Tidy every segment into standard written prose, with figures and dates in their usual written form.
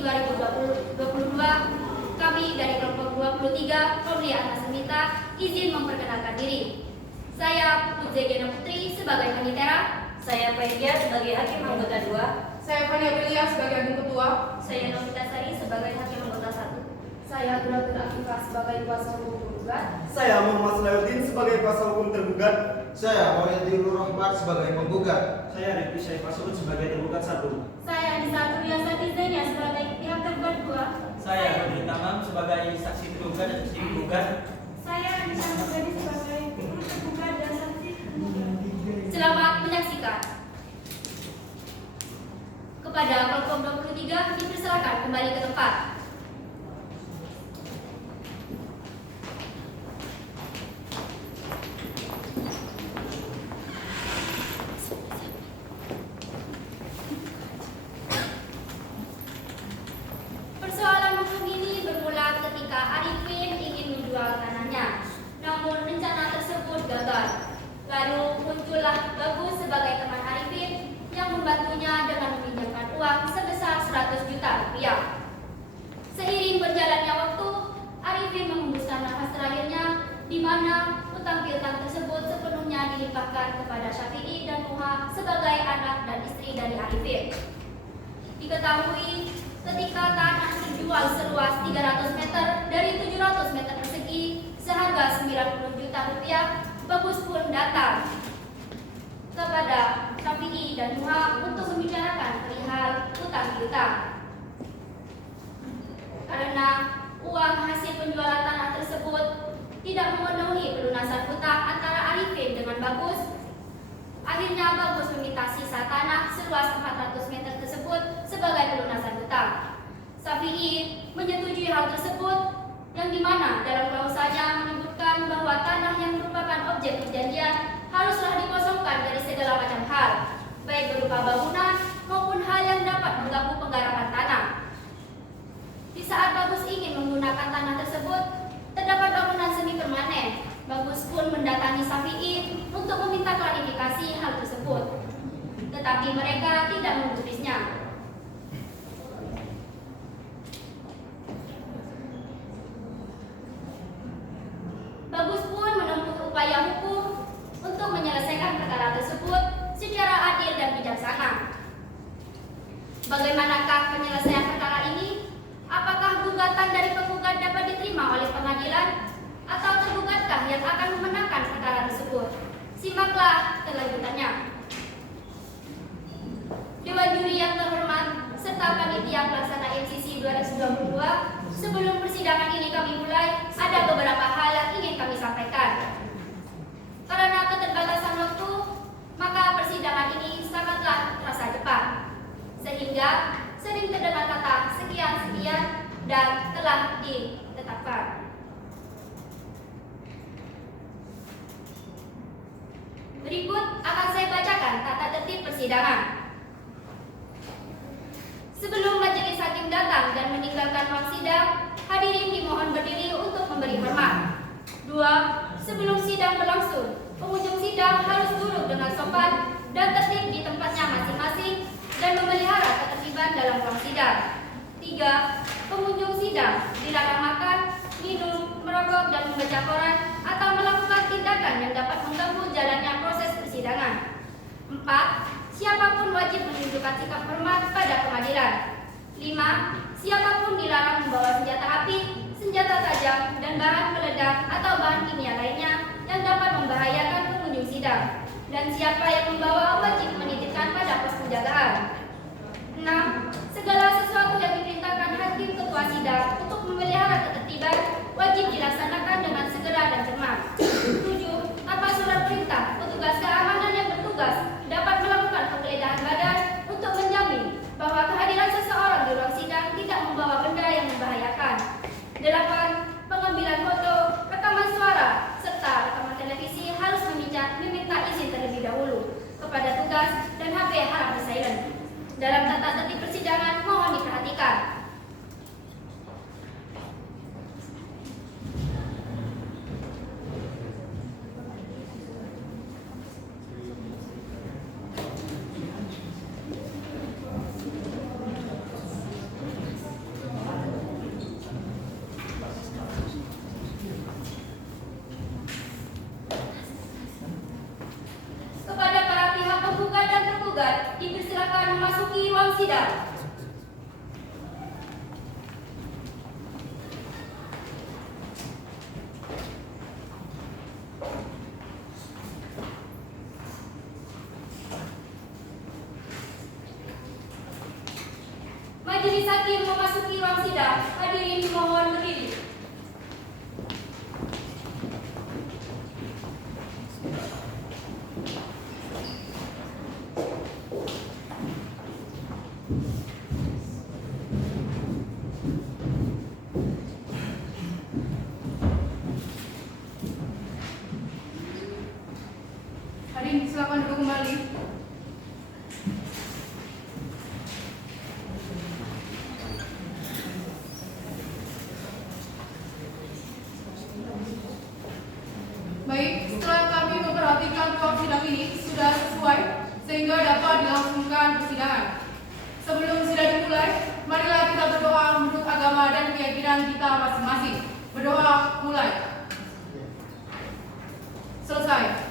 Sesi 2022, kami dari kelompok 23 Komlia Atas Semita izin memperkenalkan diri. Saya Putri Gena Putri sebagai panitera. Saya Paidia sebagai hakim anggota 2. Saya Fania Belia sebagai hakim ketua. Saya Novita Sari sebagai hakim anggota 1. Saya Abdul Afifah sebagai kuasa hukum tergugat. Saya Muhammad Salahuddin sebagai kuasa hukum tergugat. Saya Maulidi Nurrahmat sebagai penggugat. Saya Rifki Syaifasun sebagai tergugat 1. Saya Anissa Tuliasati Zenia sebagai pihak tergugat 2. Saya Badri Tamam sebagai saksi tergugat dan saksi penggugat. Saya Anissa Nurgadi sebagai tergugat dan saksi penggugat. Selamat menyaksikan. Kepada kelompok 23 dipersilakan kembali ke tempat. Persoalan hukum ini bermula ketika Arifin ingin menjual tanahnya, namun rencana tersebut gagal. Lalu muncullah Bagus sebagai teman Arifin yang membantunya dengan meminjamkan uang sebesar 100 juta rupiah. Seiring berjalannya waktu, Arifin menghembuskan nafas terakhirnya, di mana utang piutang tersebut sepenuhnya dilimpahkan kepada Syafi'i dan Nuha sebagai anak dan istri dari Arifin. Diketahui ketika tanah dijual seluas 300 meter dari 700 meter persegi seharga 90 juta rupiah, Bagus pun datang kepada Syafi'i dan Nuha untuk membicarakan perihal utang piutang. Karena uang hasil penjualan tanah tersebut tidak memenuhi pelunasan hutang antara Arifin dengan Bagus, akhirnya Bagus meminta sisa tanah seluas 400 meter tersebut sebagai pelunasan hutang. Syafi'i menyetujui hal tersebut, yang dimana dalam klausanya menyebutkan bahwa tanah yang merupakan objek perjanjian haruslah dikosongkan dari segala macam hal, baik berupa bangunan maupun hal yang dapat mengganggu penggarapan tanah. Di saat Bagus ingin menggunakan tanah tersebut, terdapat bangunan semi permanen. Bagus pun mendatangi Syafi'i untuk meminta klarifikasi hal tersebut, tetapi mereka tidak menggubrisnya. Bagus pun menempuh upaya hukum untuk menyelesaikan perkara tersebut secara adil dan bijaksana. Bagaimanakah penyelesaian perkara ini? Apakah gugatan dari penggugat dapat diterima oleh pengadilan atau tergugatkah yang akan memenangkan perkara tersebut? Simaklah kelanjutannya. Dewan juri yang terhormat serta panitia pelaksana MCC 2022, sebelum persidangan ini kami mulai, ada beberapa hal yang ingin kami sampaikan. Karena keterbatasan waktu, maka persidangan ini sangatlah terasa cepat, sehingga sering terdengar kata sekian-sekian dan telah ditetapkan. Berikut akan saya bacakan tata tertib persidangan. Sebelum majelis hakim datang dan meninggalkan ruang sidang, hadirin dimohon berdiri untuk memberi hormat. 2. Sebelum sidang berlangsung, pengunjung sidang harus duduk dengan sopan dan tertib di tempatnya masing-masing dan memelihara ketertiban dalam ruang sidang. 3. Pengunjung sidang dilarang makan, minum, merokok dan membaca koran atau melakukan tindakan yang dapat mengganggu jalannya proses persidangan. 4. Siapapun wajib menunjukkan sikap hormat pada pengadilan. 5. Siapapun dilarang membawa senjata api, senjata tajam, dan bahan peledak atau bahan kimia lainnya yang dapat membahayakan pengunjung sidang. Dan siapa yang membawa wajib menitipkan pada pos penjagaan. 6. Segala sesuatu yang diperintahkan hakim ketua sidang untuk memelihara ketertiban wajib dilaksanakan dengan segera dan cermat. 7. Tanpa surat perintah, petugas keamanan yang bertugas dapat melakukan penggeledahan badan untuk menjamin bahwa kehadiran seseorang di ruang sidang tidak membawa benda yang membahayakan. 8. Pengambilan foto, rekaman suara, serta rekaman televisi harus meminta izin terlebih dahulu kepada tugas dan HP harap di silent. Dalam tata tertib persidangan mohon diperhatikan. dipersilakan memasuki ruang sidang. Majelis hakim memasuki ruang sidang. Hadirin dimohon berdiri. Hadirin silakan duduk kembali. Baik, setelah kami memperhatikan ruang sidang ini sudah sesuai sehingga dapat dilangsungkan persidangan. Sebelum sidang dimulai, marilah kita berdoa menurut agama dan keyakinan kita masing-masing. Berdoa mulai. Selesai.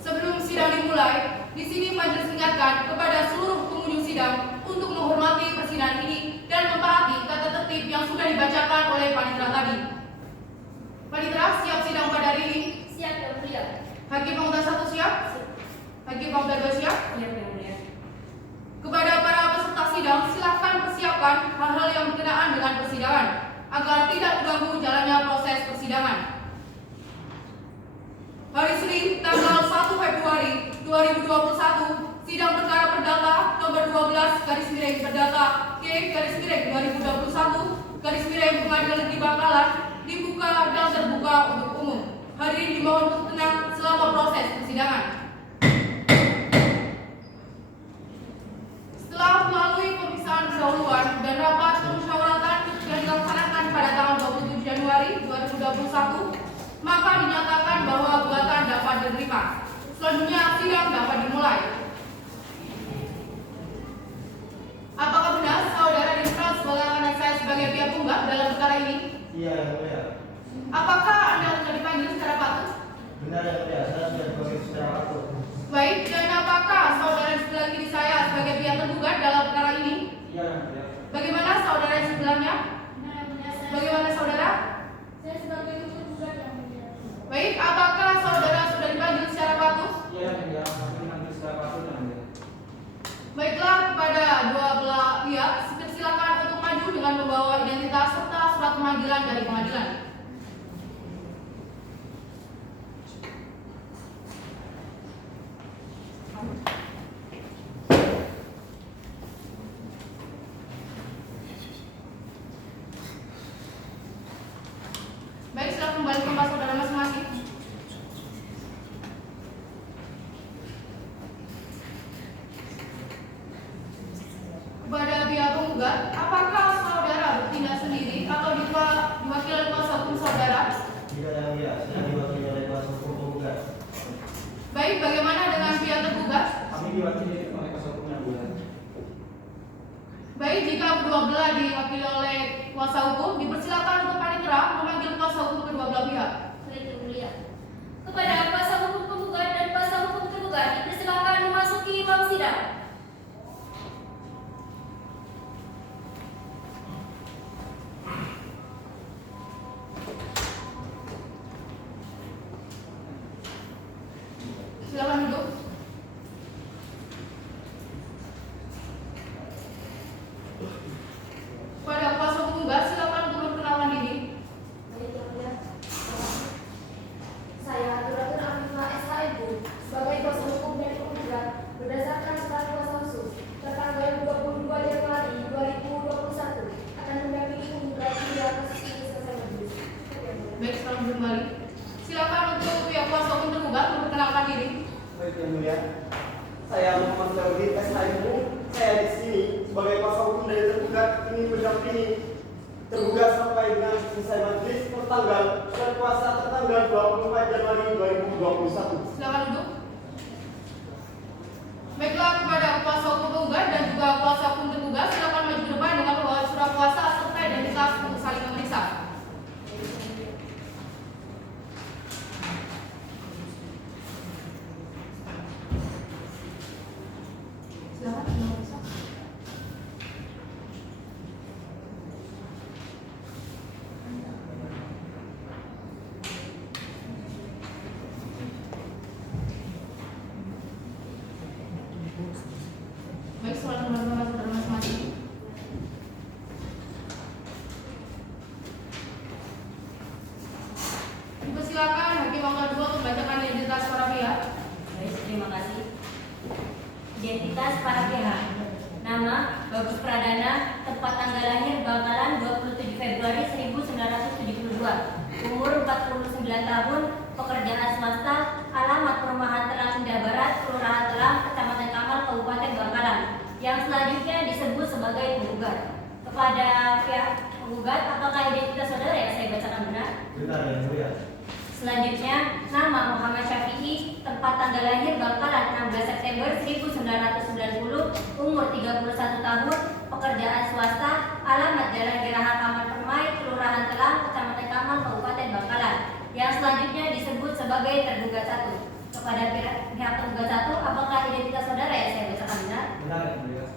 Sebelum sidang dimulai, di sini majelis ingatkan kepada seluruh pengunjung sidang untuk menghormati persidangan ini dan mentaati tata tertib yang sudah dibacakan oleh panitera tadi. Panitera, siap sidang pada hari ini? Siap Yang Mulia. Hakim Pangdam 1 siap? Hakim Pangdam 2 siap? Siap Yang Mulia. Kepada para peserta sidang, silakan persiapkan hal-hal yang berkenaan dengan persidangan agar tidak mengganggu jalannya proses persidangan. Hari Senin, tanggal 1 Februari 2021, sidang perkara perdata nomor 12/perdata K/2021 Pengadilan Negeri Bangkalan dibuka dan terbuka untuk umum. Hadirin dimohon untuk tenang selama proses persidangan. Setelah melalui pemeriksaan pendahuluan dan rapat permusyawaratan yang dilaksanakan pada tanggal 27 Januari 2021, maka dinyatakan bahwa gugatan dapat diterima. Selanjutnya sidang dapat dimulai. Apakah benar saudara diperas sebagai anak saya sebagai pihak tunggal dalam perkara ini? Iya, Yang Mulia. Apakah Anda sudah dipanggil secara patut? Benar, Yang Mulia. Saya sudah dipanggil secara patut. Baik, dan apakah saudara di sebelah kiri saya sebagai pihak tergugat dalam perkara ini? Iya, Yang Mulia. Bagaimana saudara di sebelahnya? Bagaimana saudara? Saya sebagai tergugat Yang Mulia. Baik, apakah saudara sudah dipanggil secara patut? Iya, Yang Mulia. Kami mengambil secara patut, Yang Mulia. Baiklah, kepada dua belah pihak, silakan untuk maju dengan membawa identitas serta surat pemanggilan dari pengadilan. Baik, silakan kembali ke tempat saudara masing-masing. Kepada pihak penggugat, apakah saudara bertindak sendiri atau diwakili kuasa hukum saudara? Tidak, Yang Mulia. Saya diwakili oleh kuasa hukum penggugat. Baik, bagaimana dengan pihak tergugat? Kami diwakili oleh kuasa hukum Yang Mulia. Baik, jika kedua belah diwakili oleh kuasa hukum, dipersilakan untuk panitera memanggil kuasa hukum kedua belah pihak. Baik Yang Mulia. Kepada kuasa hukum penggugat dan kuasa hukum tergugat dipersilakan memasuki ruang sidang. Silakan duduk. Pada kuasa hukum penggugat, silakan untuk memperkenalkan diri. Baik Yang Mulia. Saya Aturatur Amifah SHMU sebagai kuasa hukum dari penggugat berdasarkan surat kuasa khusus tertanggal 22 Januari 2021 akan mendampingi penggugat hingga kasus ini selesai majelis. Baik, selamat kembali. Silakan untuk pihak kuasa hukum tergugat memperkenalkan diri. Baik, Yang Mulia. Saya Muhammad Darudin SHMU. Saya di sini sebagai kuasa hukum dari tergugat ingin mendampingi tergugat sampai dengan selesai majelis tertanggal surat kuasa tertanggal 24 Januari 2021. Silakan duduk. Baiklah, kepada kuasa hukum penggugat dan juga kuasa hukum tergugat, silakan maju ke depan dengan membawa surat kuasa serta identitas untuk saling memeriksa. Identitas para pihak. Nama Bagus Pradana, tempat tanggal lahir Bangkalan 27 Februari 1972. Umur 49 tahun, pekerjaan swasta, alamat perumahan Telang Indah Barat, Kelurahan Telang, Kecamatan Kamal, Kabupaten Bangkalan. Yang selanjutnya disebut sebagai penggugat. Kepada pihak penggugat, apakah identitas saudara yang saya bacakan benar? Benar yang mulia. Selanjutnya, nama Muhammad Syafi'i, tempat tanggal lahir Bangkalan 16 September 1990, umur 31 tahun, pekerjaan swasta, alamat Jalan Geraha Kamal Permai, Kelurahan Telang, Kecamatan Kamal, Kabupaten Bangkalan. Yang selanjutnya disebut sebagai tergugat 1. Kepada pihak tergugat 1, apakah identitas saudara yang saya bacakan benar? Benar yang mulia.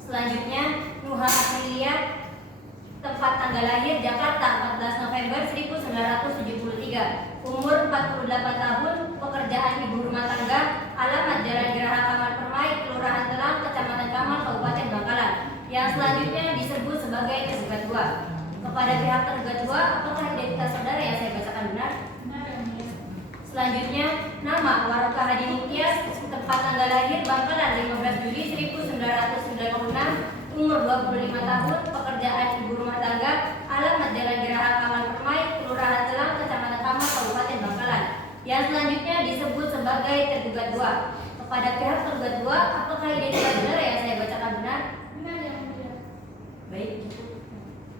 Selanjutnya, Nuha Aprilia, tempat tanggal lahir Jakarta 14 November 1973, umur 48 tahun, pekerjaan ibu rumah tangga, alamat Jalan Geraha Kamal Permai, Kelurahan Telang, Kecamatan Kamal, Kabupaten Bangkalan. Yang selanjutnya disebut sebagai tergugat 2. Kepada pihak tergugat 2, apakah identitas saudara yang saya bacakan benar? Selanjutnya, nama Warokah Hadi Muktias, tempat tanggal lahir Bangkalan 15 Juli 1996, umur 25 tahun, pekerjaan ibu rumah tangga, alamat Jalan Geraha Kamal Permai, Kelurahan Telang, Kecamatan Kamal, Kabupaten Bangkalan. Yang selanjutnya disebut sebagai tergugat 2. Kepada pihak tergugat 2, apakah identitas saudara yang saya bacakan benar? Benar yang mulia. Baik.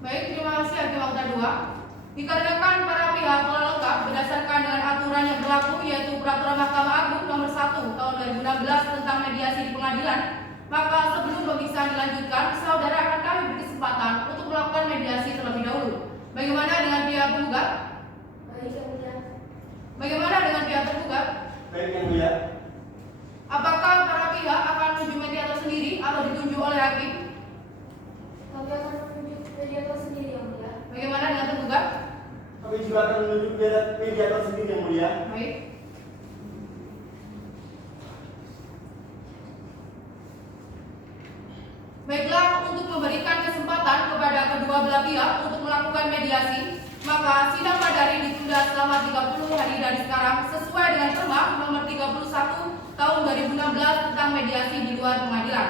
Baik, terima kasih Hakim Akta 2. Dikarenakan para pihak telah lengkap berdasarkan dengan aturan yang berlaku, yaitu Peraturan Mahkamah Agung Nomor 1 Tahun 2016 tentang mediasi di pengadilan, maka sebelum pemeriksaan dilanjutkan, saudara akan kami beri kesempatan untuk melakukan mediasi terlebih dahulu. Bagaimana dengan pihak penggugat? Baik yang mulia. Bagaimana dengan pihak tergugat? Baik yang mulia. Apakah para pihak akan menunjuk mediator sendiri atau ditunjuk oleh hakim? Kami akan menunjuk mediator sendiri yang mulia. Bagaimana dengan tergugat? Kami juga akan menunjuk mediator sendiri yang mulia. Baik. Baiklah, untuk memberikan kesempatan kepada kedua belah pihak untuk melakukan mediasi, maka sidang pada hari ini ditunda selama 30 hari dari sekarang sesuai dengan Perma Nomor 31 Tahun 2016 tentang mediasi di luar pengadilan.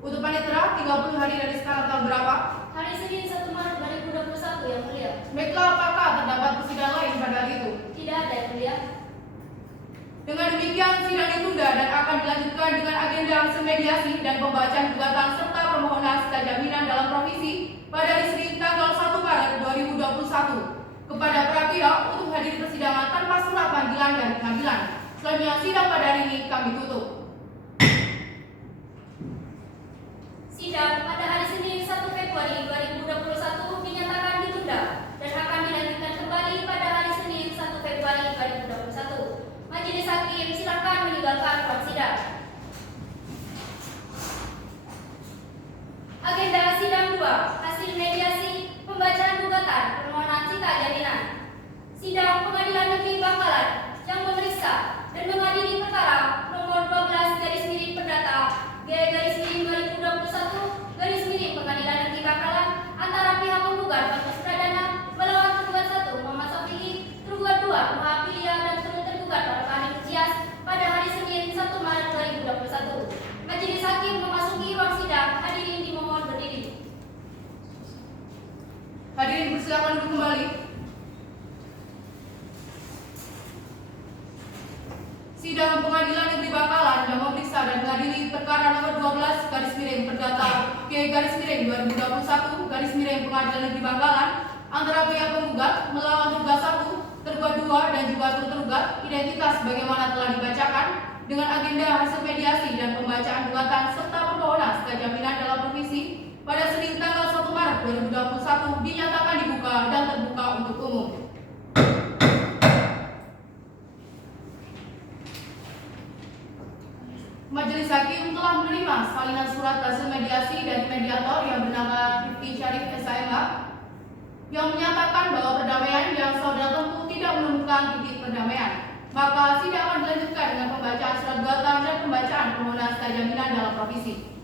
Untuk panitera, 30 hari dari sekarang tanggal berapa? Hari Senin 1 Maret 2021 yang mulia. Baiklah, apakah terdapat persidangan lain pada hari itu? Tidak ada yang mulia. Dengan demikian, sidang ditunda dan akan dilanjutkan dengan agenda hasil mediasi dan pembacaan gugatan serta permohonan sita jaminan dalam provisi pada hari Senin tanggal 1 Maret 2021 kepada para pihak untuk hadir persidangan tanpa surat panggilan dari pengadilan. Selanjutnya, sidang pada hari ini kami tutup. Sidang pada hari Senin 1 Februari 2021 dinyatakan ditunda dan akan dilanjutkan kembali pada hari Senin 1 Februari 2021. Majelis Hakim silakan meninggalkan ruang sidang. Agenda sidang 2, hasil mediasi, pembacaan gugatan, permohonan sita jaminan. Sidang Pengadilan Negeri Bangkalan yang memeriksa dan mengadili perkara nomor 12 Perdata G/2021 Pengadilan Negeri Bangkalan antara pihak penggugat Bagus Pradana melawan tergugat 1 Muhammad Syafi'i, tergugat 2 Nuha Aprilia dan tergugat Warokah Hadi Muktias pada hari Senin 1 Maret 2021. Majelis Hakim memasuki ruang sidang. Hadirin dimohon berdiri. Hadirin persilakan duduk kembali. Sidang Pengadilan Negeri Bangkalan yang memeriksa dan mengadili perkara nomor 12 Perdata G/2021 Pengadilan Negeri Bangkalan antara pihak penggugat melawan tergugat 1, tergugat 2 dan juga tergugat identitas sebagaimana telah dibacakan dengan agenda hasil mediasi dan pembacaan gugatan serta permohonan sita jaminan dalam provisi pada Senin tanggal 1 Maret 2021 dinyatakan dibuka dan terbuka untuk umum. Majelis Hakim telah menerima salinan surat hasil mediasi dari mediator yang bernama Rifki Syarif SHMH yang menyatakan bahwa perdamaian yang saudara tempuh tidak menemukan titik perdamaian. Maka sidang akan dilanjutkan dengan pembacaan surat gugatan dan pembacaan permohonan sita jaminan dalam provisi.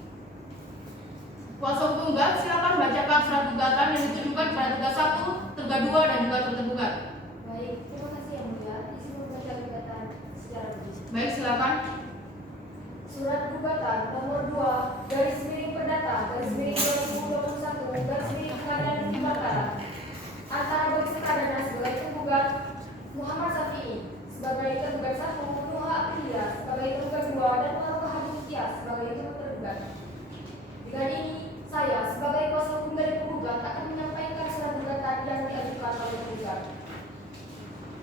Kuasa hukum penggugat silakan bacakan surat gugatan yang ditujukan kepada tergugat 1, tergugat 2 dan juga tergugat. Baik, terima kasih yang mulia. Izin membaca gugatan secara tertulis. Baik, silakan. Surat gugatan nomor 2 garis miring perdata garis miring 2021 garis miring Pengadilan Negeri Bangkalan antara Boy Sekadana sebagai penggugat, Muhammad Syafi'i sebagai tergugat 1, Nuha Aprilia sebagai tergugat 2, dan Muhammad Habib Tias sebagai tergugat. Dengan ini, saya sebagai kuasa hukum dari penggugat akan menyampaikan surat gugatan yang diajukan oleh penggugat.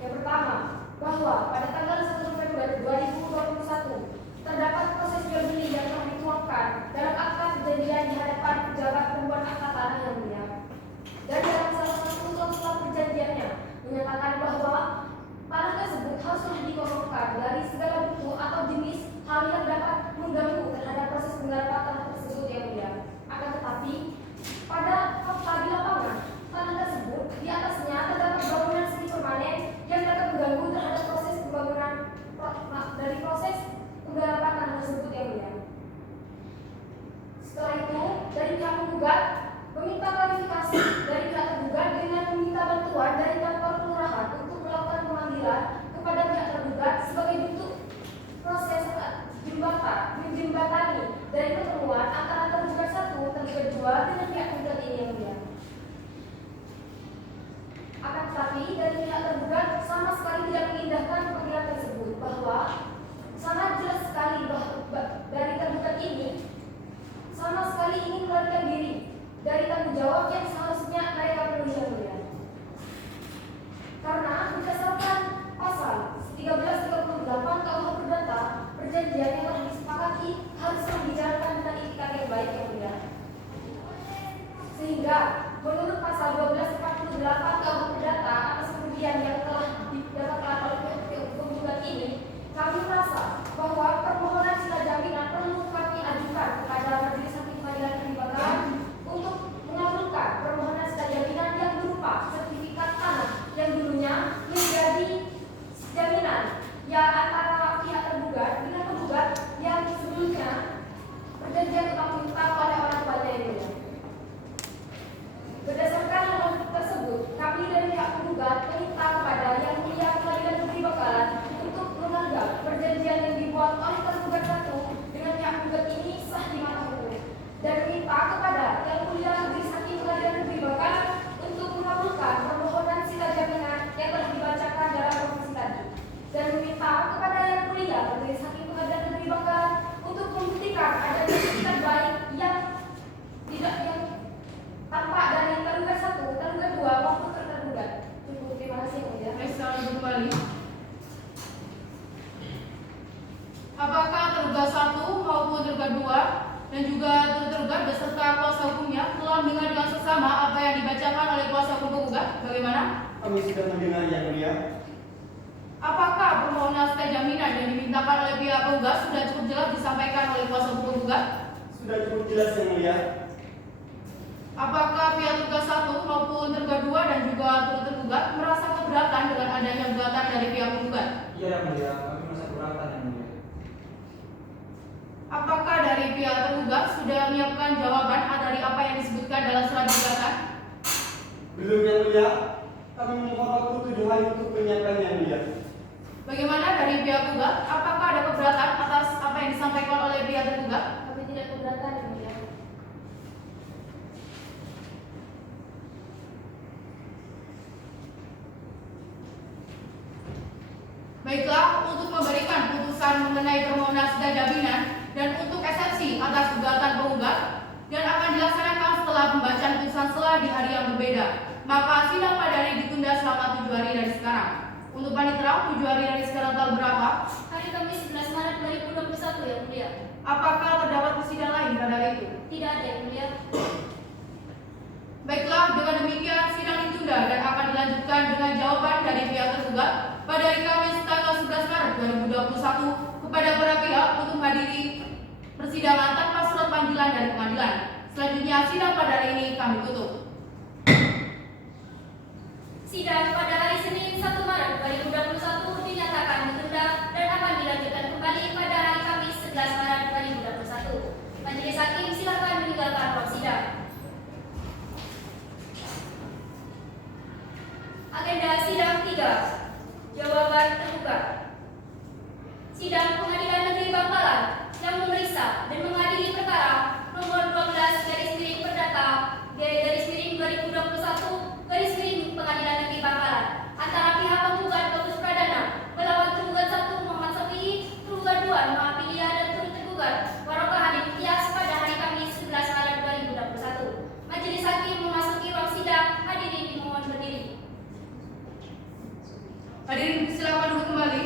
Yang pertama, bahwa pada tanggal 1 November 2021 terdapat proses jual beli yang telah dituangkan dalam akta perjanjian di hadapan pejabat pembuat akta tanah yang mulia. Dan dalam salah satu klausul perjanjiannya menyatakan bahwa tanah tersebut harus dikosongkan dari segala bentuk atau jenis hal yang dapat mengganggu terhadap proses penggarapan tanah tersebut yang mulia. Akan tetapi pada fakta di lapangan tanah tersebut di atasnya terdapat bangunan semi permanen yang dapat mengganggu terhadap proses pembangunan dari proses penggarapan tanah tersebut yang mulia. Setelah itu, dari pihak penggugat meminta klarifikasi dari pihak tergugat dengan meminta bantuan dari kantor kelurahan untuk melakukan pemanggilan kepada pihak tergugat sebagai bentuk proses menjembatani dari pertemuan antara tergugat 1, tergugat 2 dengan pihak penggugat ini yang mulia. Akan tetapi dari pihak tergugat sama sekali tidak mengindahkan panggilan tersebut, bahwa sangat jelas sekali dari tergugat ini sama sekali ingin melarikan diri dari tanggung jawab yang seharusnya mereka penuhi yang mulia. Karena berdasarkan pasal 1338 KUH Perdata, perjanjian yang telah disepakati haruslah dijalankan dengan itikat yang baik yang mulia. Sehingga menurut pasal 1248 KUH Perdata atas kerugian yang telah didapatkan oleh pihak penggugat ini, kami merasa bahwa permohonan sila jaminan perlu kami ajukan kepada Majelis Hakim Pengadilan Negeri Bangkalan untuk mengabulkan permohonan sila jaminan yang berupa sertifikat tanah yang dulunya menjadi jaminan ya antara pihak tergugat dengan penggugat yang sebelumnya perjanjian utang piutang oleh orang tuanya yang mulia. Berdasarkan hal tersebut, kami dari pihak penggugat meminta kepada Yang Mulia Pengadilan Negeri Bangkalan untuk menganggap perjanjian yang dibuat oleh tergugat 1 dengan pihak penggugat ini sah di mata hukum, dan meminta kepada Yang Mulia Majelis Hakim Pengadilan Negeri Bangkalan untuk mengabulkan permohonan sila jaminan yang telah dibacakan dalam profesi tadi, dan meminta kepada Yang Mulia Majelis Hakim Pengadilan Negeri Bangkalan untuk membuktikan adanya itikat baik yang tidak yang tampak dari tergugat 1, tergugat 2 maupun tergugat. Cukup, terima kasih Yang Mulia. Baik, selamat kembali. Apakah tergugat 1 maupun tergugat 2 dan juga tergugat beserta kuasa hukumnya telah mendengar dengan seksama apa yang dibacakan oleh kuasa hukum penggugat? Bagaimana? Kami sudah mendengar yang mulia. Apakah permohonan sila jaminan yang dimintakan oleh pihak penggugat sudah cukup jelas disampaikan oleh kuasa hukum penggugat? Sudah cukup jelas yang mulia. Apakah pihak tergugat 1 maupun tergugat 2 dan juga turut tergugat merasa keberatan dengan adanya gugatan dari pihak penggugat? Iya yang mulia, kami merasa keberatan yang mulia. Apakah dari pihak tergugat sudah menyiapkan jawaban dari apa yang disebutkan dalam surat gugatan? Belum yang mulia. Kami memohon waktu 7 hari untuk menyiapkannya yang mulia. Bagaimana dari pihak penggugat? Apakah ada keberatan atas apa yang disampaikan oleh pihak tergugat? Kami tidak keberatan Yang Mulia. Baiklah, untuk memberikan putusan mengenai permohonan sila jaminan dan untuk eksepsi atas gugatan penggugat dan akan dilaksanakan setelah pembacaan putusan selah di hari yang berbeda, maka sidang pada hari ditunda selama 7 hari dari sekarang. Untuk panitera, 7 hari dari sekarang tanggal berapa? Hari Kamis 11 Maret 2021 yang mulia. Apakah terdapat persidangan lain pada hari itu? Tidak ada yang mulia. Baiklah, dengan demikian sidang ditunda dan akan dilanjutkan dengan jawaban dari pihak tergugat pada hari Kamis tanggal 11 Maret 2021 kepada para pihak untuk menghadiri persidangan tanpa surat panggilan dari pengadilan. Selanjutnya sidang pada hari ini kami tutup. Sidang pada hari Senin 1 Maret 2021 dinyatakan ditunda dan akan dilanjutkan kembali pada hari Kamis 11 Maret 2021. Majelis Hakim silakan meninggalkan ruang sidang. Agenda sidang 3. Jawaban terbuka. Sidang Pengadilan Negeri Bangkalan yang dan mengadili perkara nomor 12 garis miring Perdata garis miring 2021 garis miring Pengadilan Negeri Bangkalan antara pihak penggugat Bagus Pradana melawan tergugat 1 Muhammad Safi, tergugat 2 Noah Pilia dan turut tergugat Waroka Hadin Tias pada hari Kamis 11 Maret 2021. Majelis Hakim memasuki ruang sidang, hadirin dimohon berdiri. Hadirin silakan duduk kembali.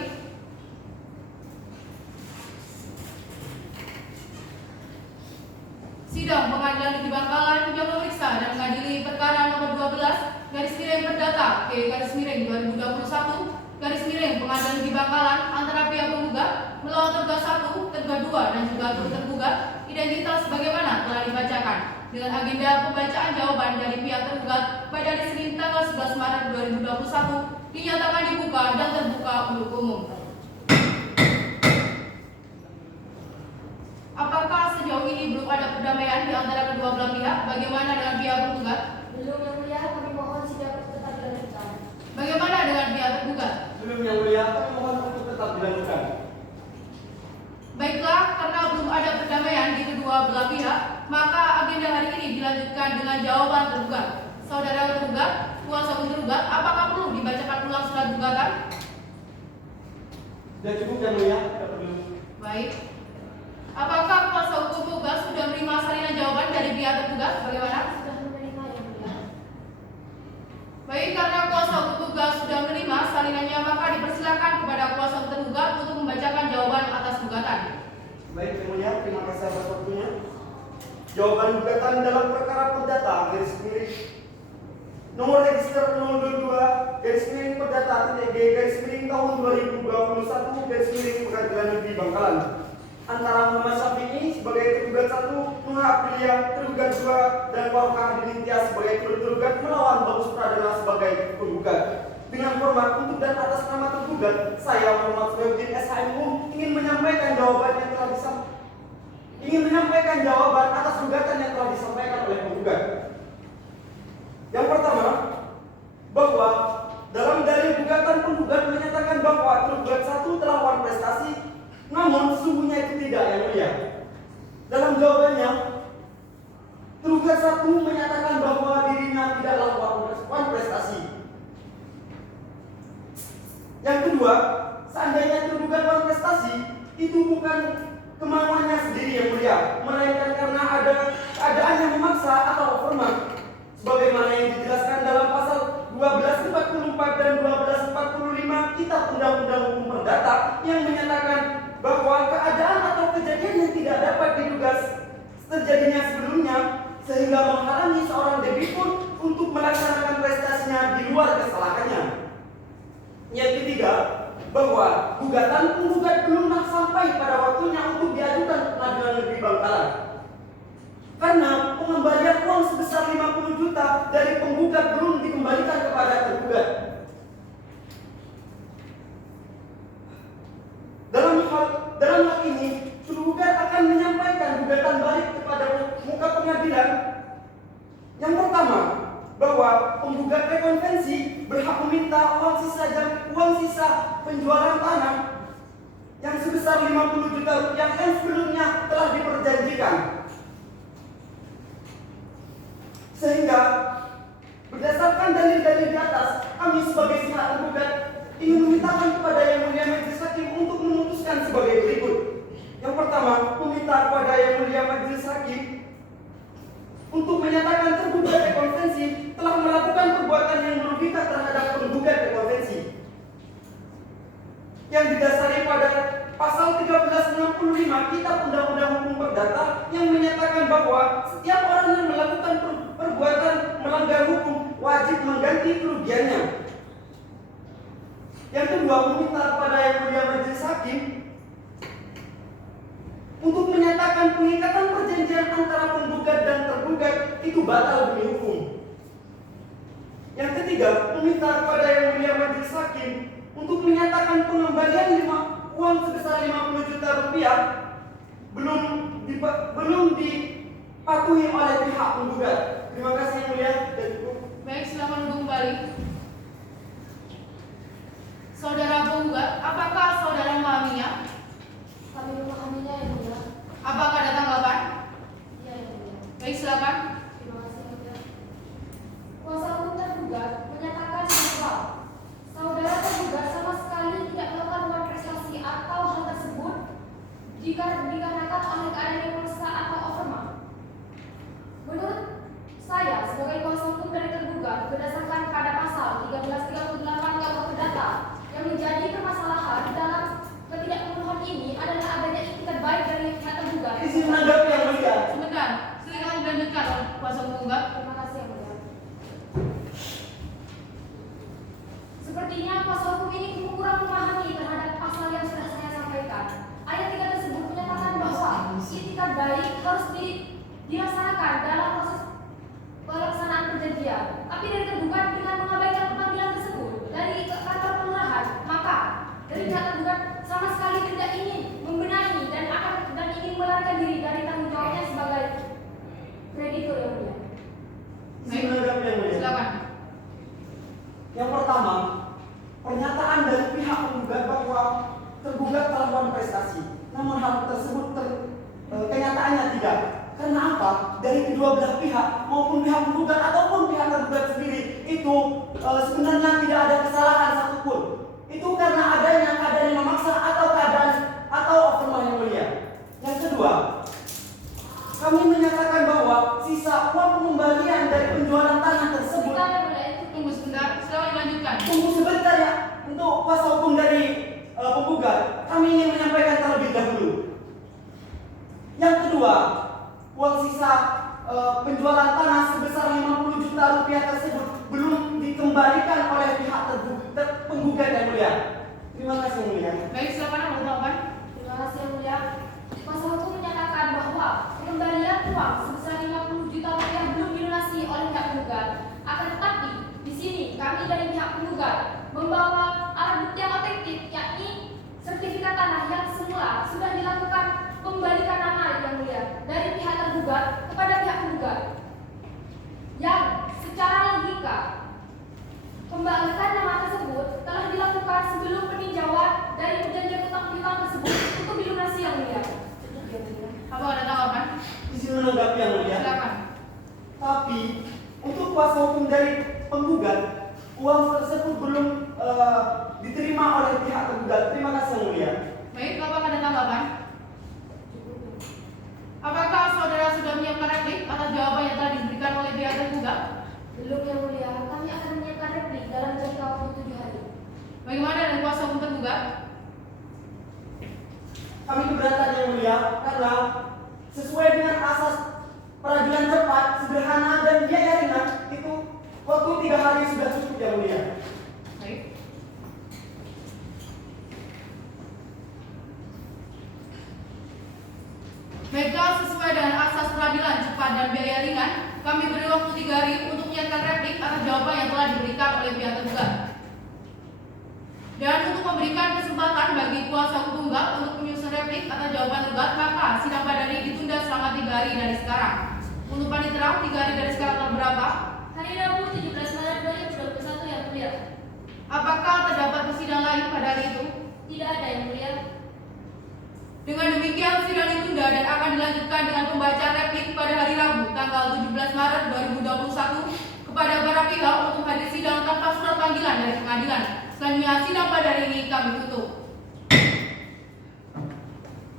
Sidang Pengadilan Negeri Bangkalan yang memeriksa dan mengadili perkara nomor 12 garis miring Perdata garis miring 2021 garis miring Pengadilan Negeri Bangkalan antara pihak penggugat melawan tergugat 1, tergugat 2 dan juga turut tergugat identitas sebagaimana telah dibacakan dengan agenda pembacaan jawaban dari pihak tergugat pada hari Senin tanggal 11 Maret 2021 dinyatakan dibuka dan terbuka untuk umum. Apakah sejauh ini belum ada perdamaian di antara kedua belah pihak? Bagaimana dengan pihak penggugat? Belum, Yang Mulia, kami mohon sidang tetap dilanjutkan. Bagaimana dengan pihak tergugat? Belum, Yang Mulia, kami mohon untuk tetap dilanjutkan. Baiklah, karena belum ada perdamaian di kedua belah pihak, maka agenda hari ini dilanjutkan dengan jawaban tergugat. Saudara tergugat, kuasa hukum tergugat, apakah perlu dibacakan ulang surat gugatan? Sudah cukup, Yang Mulia, tidak perlu. Baik. Apakah kuasa hukum tergugat sudah menerima salinan jawaban dari pihak tergugat? Bagaimana? Sudah menerima, Yang Mulia. Baik, karena kuasa hukum tergugat sudah menerima salinannya, maka dipersilakan kepada kuasa hukum tergugat untuk membacakan jawaban atas gugatan. Baik, Yang Mulia, terima kasih atas waktunya. Jawaban gugatan dalam perkara Perdata garis miring nomor register 022 garis miring Perdata garis miring tahun 2021 garis miring Pengadilan Negeri Bangkalan antara Muhammad Syafi'i sebagai tergugat 1, Nuha Aprilia tergugat 2 dan Waroka Hadin Tias sebagai turut tergugat melawan Bagus Pradana sebagai penggugat. Dengan hormat untuk dan atas nama tergugat, saya Muhammad Syafi'i SHMU ingin menyampaikan jawaban atas gugatan yang telah disampaikan oleh penggugat. Yang pertama, bahwa dalam dalil gugatan penggugat menyatakan bahwa tergugat 1 telah wan prestasi, namun sesungguhnya itu tidak, Yang Mulia. Dalam jawabannya, tergugat 1 menyatakan bahwa dirinya tidaklah wan prestasi. Yang kedua, seandainya tergugat wan prestasi, itu bukan kemauannya sendiri, Yang Mulia, melainkan karena ada keadaan yang memaksa atau overmark, sebagaimana yang dijelaskan dalam pasal 1244 dan 1245 Kitab Undang-Undang Hukum Perdata yang menyatakan bahwa keadaan atau kejadian yang tidak dapat diduga terjadinya sebelumnya sehingga menghalangi seorang debitur untuk melaksanakan prestasinya di luar kesalahannya. Yang ketiga, bahwa gugatan penggugat belum sampai pada waktunya untuk diajukan ke Pengadilan Negeri Bangkalan. Karena pengembalian uang sebesar 50 juta dari penggugat belum dikembalikan kepada tergugat. Dalam hal ini, tergugat akan menyampaikan gugatan balik kepada muka pengadilan. Yang pertama, bahwa penggugat rekonvensi berhak meminta uang sisa penjualan tanah yang sebesar 50 juta rupiah yang sebelumnya telah diperjanjikan. Sehingga berdasarkan dalil-dalil di atas, kami sebagai pihak tergugat ingin memintakan kepada Yang Mulia Majelis Hakim untuk memutuskan sebagai berikut. Yang pertama, meminta kepada Yang Mulia Majelis Hakim untuk menyatakan tergugat rekonvensi telah melakukan perbuatan yang merugikan terhadap penggugat rekonvensi yang didasari pada pasal 1365 Kitab Undang-Undang Hukum Perdata yang menyatakan bahwa setiap orang yang melakukan perbuatan melanggar hukum wajib mengganti kerugiannya. Yang kedua, meminta kepada Yang Mulia Majelis Hakim untuk menyatakan pengikatan perjanjian antara penggugat dan tergugat itu batal demi hukum. Yang ketiga, meminta kepada Yang Mulia Majelis Hakim untuk menyatakan pengembalian uang sebesar 50 juta rupiah belum dipatuhi oleh pihak penggugat. Terima kasih, Yang Mulia. Baik, silakan duduk kembali. Saudara penggugat, apakah saudara memahaminya? Kami memahaminya, Yang Mulia. Apakah datang izin menanggapi yang mulia. Sebentar, silakan dilanjutkan oleh kuasa penggugat. Terima kasih yang mulia. Sepertinya kuasa hukum ini kurang memahami terhadap pasal yang sudah saya sampaikan. Ayat 3 tersebut menyatakan bahwa itikat baik harus dilaksanakan dalam proses pelaksanaan perjanjian. Tapi dari tergugat dengan mengabaikan pemanggilan tersebut dari kantor kelurahan, maka dari pihak tergugat sama sekali tidak ingin membenahi dan ingin melarikan diri dari tanggung jawabnya sebagai kreditur yang mulia. Izin menanggapi yang mulia. Silakan. Yang pertama, pernyataan dari pihak penggugat bahwa tergugat telah melakukan prestasi. Namun hal tersebut kenyataannya tidak. Karena apa? Dari kedua belah pihak maupun pihak penggugat ataupun pihak tergugat sendiri itu sebenarnya tidak ada kesalahan satupun. Itu karena adanya keadaan yang memaksa atau overmah yang mulia. Yang kedua, kami menyatakan bahwa sisa uang pengembalian dari penjualan tanah tersebut. Sebentar yang mulia, Tunggu sebentar, silakan dilanjutkan. Tunggu sebentar ya, untuk kuasa hukum dari penggugat, kami ingin menyampaikan terlebih dahulu. Yang kedua, uang sisa penjualan tanah sebesar 50 juta rupiah tersebut belum dikembalikan oleh pihak penggugat yang mulia. Terima kasih yang mulia. Baik, silakan Anda bertanggapan. terima kasih yang mulia. Kuasa hukum menyatakan bahwa pengembalian uang sebesar 50 juta rupiah belum dilunasi oleh pihak penggugat. Akan tetapi di sini kami dari pihak penggugat membawa alat bukti yang otentik, yakni sertifikat tanah yang semula sudah dilakukan pembalikan nama yang mulia dari pihak tergugat kepada pihak penggugat, yang secara logika pembalikan nama tersebut telah dilakukan sebelum peninjauan dari perjanjian utang piutang tersebut untuk dilunasi yang mulia. Apa ada tanggapan? Izin menanggapi yang mulia. Silakan. Tapi untuk kuasa hukum dari penggugat, uang tersebut belum diterima oleh pihak tergugat. Terima kasih yang mulia. Baik, Bapak ada tanggapan? Apakah saudara sudah menyiapkan replik atas jawaban yang telah diberikan oleh pihak tergugat? Belum yang mulia, kami akan menyiapkan replik dalam jangka waktu 7 hari. Bagaimana dengan kuasa hukum tergugat? Kami keberatan yang mulia karena sesuai dengan asas peradilan cepat, sederhana dan biaya ringan, itu waktu 3 hari sudah cukup yang mulia. Baik. Baiklah, sesuai dengan asas peradilan cepat dan biaya ringan, kami beri waktu 3 hari untuk menyiapkan replik atas jawaban yang telah diberikan oleh pihak tergugat. Dan untuk memberikan kesempatan bagi kuasa hukum tunggal untuk menyusun replik atas jawaban tergugat, maka sidang pada hari ditunda selama 3 hari dari sekarang. Untuk panitera, 3 hari dari sekarang tanggal berapa? Hari Rabu 17 Maret 2021 yang mulia. Apakah terdapat persidangan lain pada hari itu? Tidak ada yang mulia. Dengan demikian sidang ditunda dan akan dilanjutkan dengan pembacaan replik pada hari Rabu tanggal 17 Maret 2021 kepada para pihak untuk hadir sidang tanpa surat panggilan dari pengadilan. Selanjutnya sidang pada hari ini kami tutup.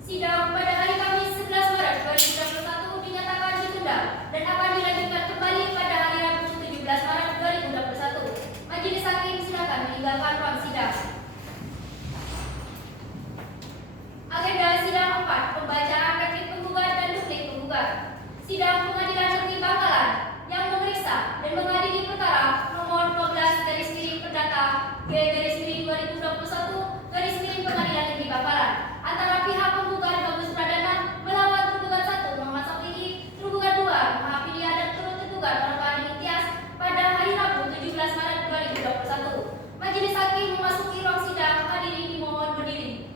Sidang pada hari Kamis 11 Maret 2021 dinyatakan ditunda dan akan dilanjutkan kembali pada hari Rabu 17 Maret 2021. Majelis Hakim silakan meninggalkan ruang sidang. Agenda sidang 4, pembacaan replik penggugat dan duplik penggugat. Sidang Pengadilan Negeri Bangkalan yang memeriksa dan mengadili perkara nomor 12 Perdata G-2021 Pengadilan Negeri Bangkalan antara pihak penggugat Bagus Pradana melawan tergugat 1 Muhammad Sofi'i, tergugat 2 Mahapilya dan turut tergugat Bapak Tias pada hari Rabu 17 Maret 2021. Majelis Hakim memasuki ruang sidang, hadirin dimohon berdiri.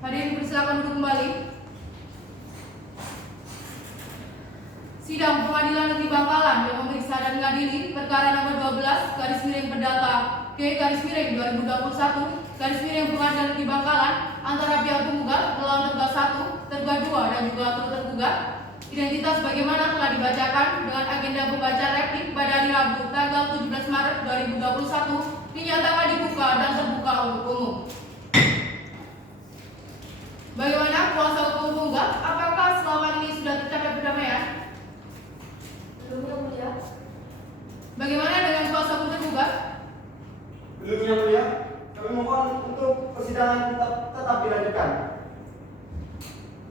Hadirin persilakan duduk kembali. Sidang Pengadilan Negeri Bangkalan yang memeriksa dan mengadili perkara nomor 12 Perdata G-2021 Pengadilan Negeri Bangkalan antara pihak penggugat melawan tergugat 1, tergugat 2 dan juga turut tergugat. Identitas bagaimana telah dibacakan dengan agenda pembacaan replik pada hari Rabu tanggal 17 Maret 2021 dinyatakan dibuka dan terbuka untuk umum. Bagaimana kuasa hukum penggugat? Apakah selama ini sudah tercapai perdamaian? Belum yang mulia. Bagaimana dengan kuasa hukum tergugat? Belum yang mulia, kami mohon untuk persidangan tetap dilanjutkan.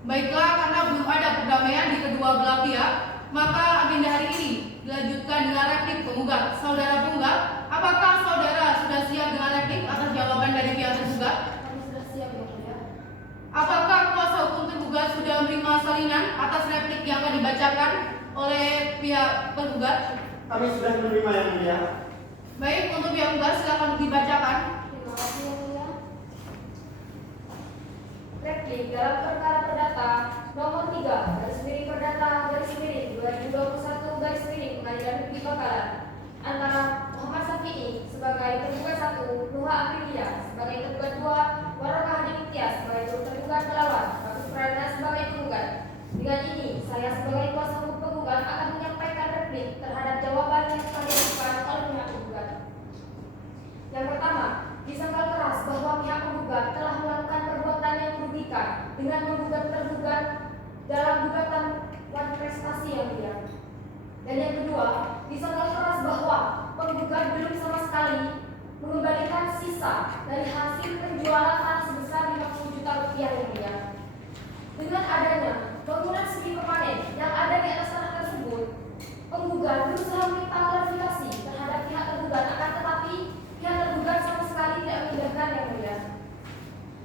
Baiklah, karena belum ada perdamaian di kedua belah pihak, maka agenda hari ini dilanjutkan dengan replik penggugat. Saudara penggugat, apakah saudara sudah siap dengan replik atas jawaban dari pihak tergugat? Kami sudah siap yang mulia. Apakah kuasa hukum tergugat sudah menerima salinan atas replik yang akan dibacakan oleh pihak tergugat? Kami sudah menerima yang mulia. Baik, untuk pihak tergugat silakan dibacakan. Terima kasih yang mulia. Replik dalam perkara perdata nomor 3 garis miring perdata garis miring 2021 garis miring Pengadilan Negeri Bangkalan antara Muhammad Safi'i sebagai tergugat 1, Nuha Aprilia sebagai tergugat 2, Warokah Hadi Tias sebagai tergugat melawan, Bagus Pradana sebagai penggugat. Dengan ini, saya sebagai kuasa hukum penggugat akan menyampaikan replik terhadap jawaban yang telah diberikan oleh pihak penggugat. Yang pertama, disangkal keras bahwa pihak penggugat telah melakukan perbuatan yang merugikan dengan menggugat tergugat dalam gugatan wan prestasi yang mulia. Dan yang kedua, disangkal keras bahwa penggugat belum sama sekali mengembalikan sisa dari hasil penjualan tanah sebesar 50 juta rupiah yang mulia. Dengan adanya bangunan semi permanen yang ada di atas tanah tersebut, penggugat berusaha meminta klarifikasi terhadap pihak tergugat, akan tetapi pihak tergugat sama sekali tidak mengindahkan yang mulia.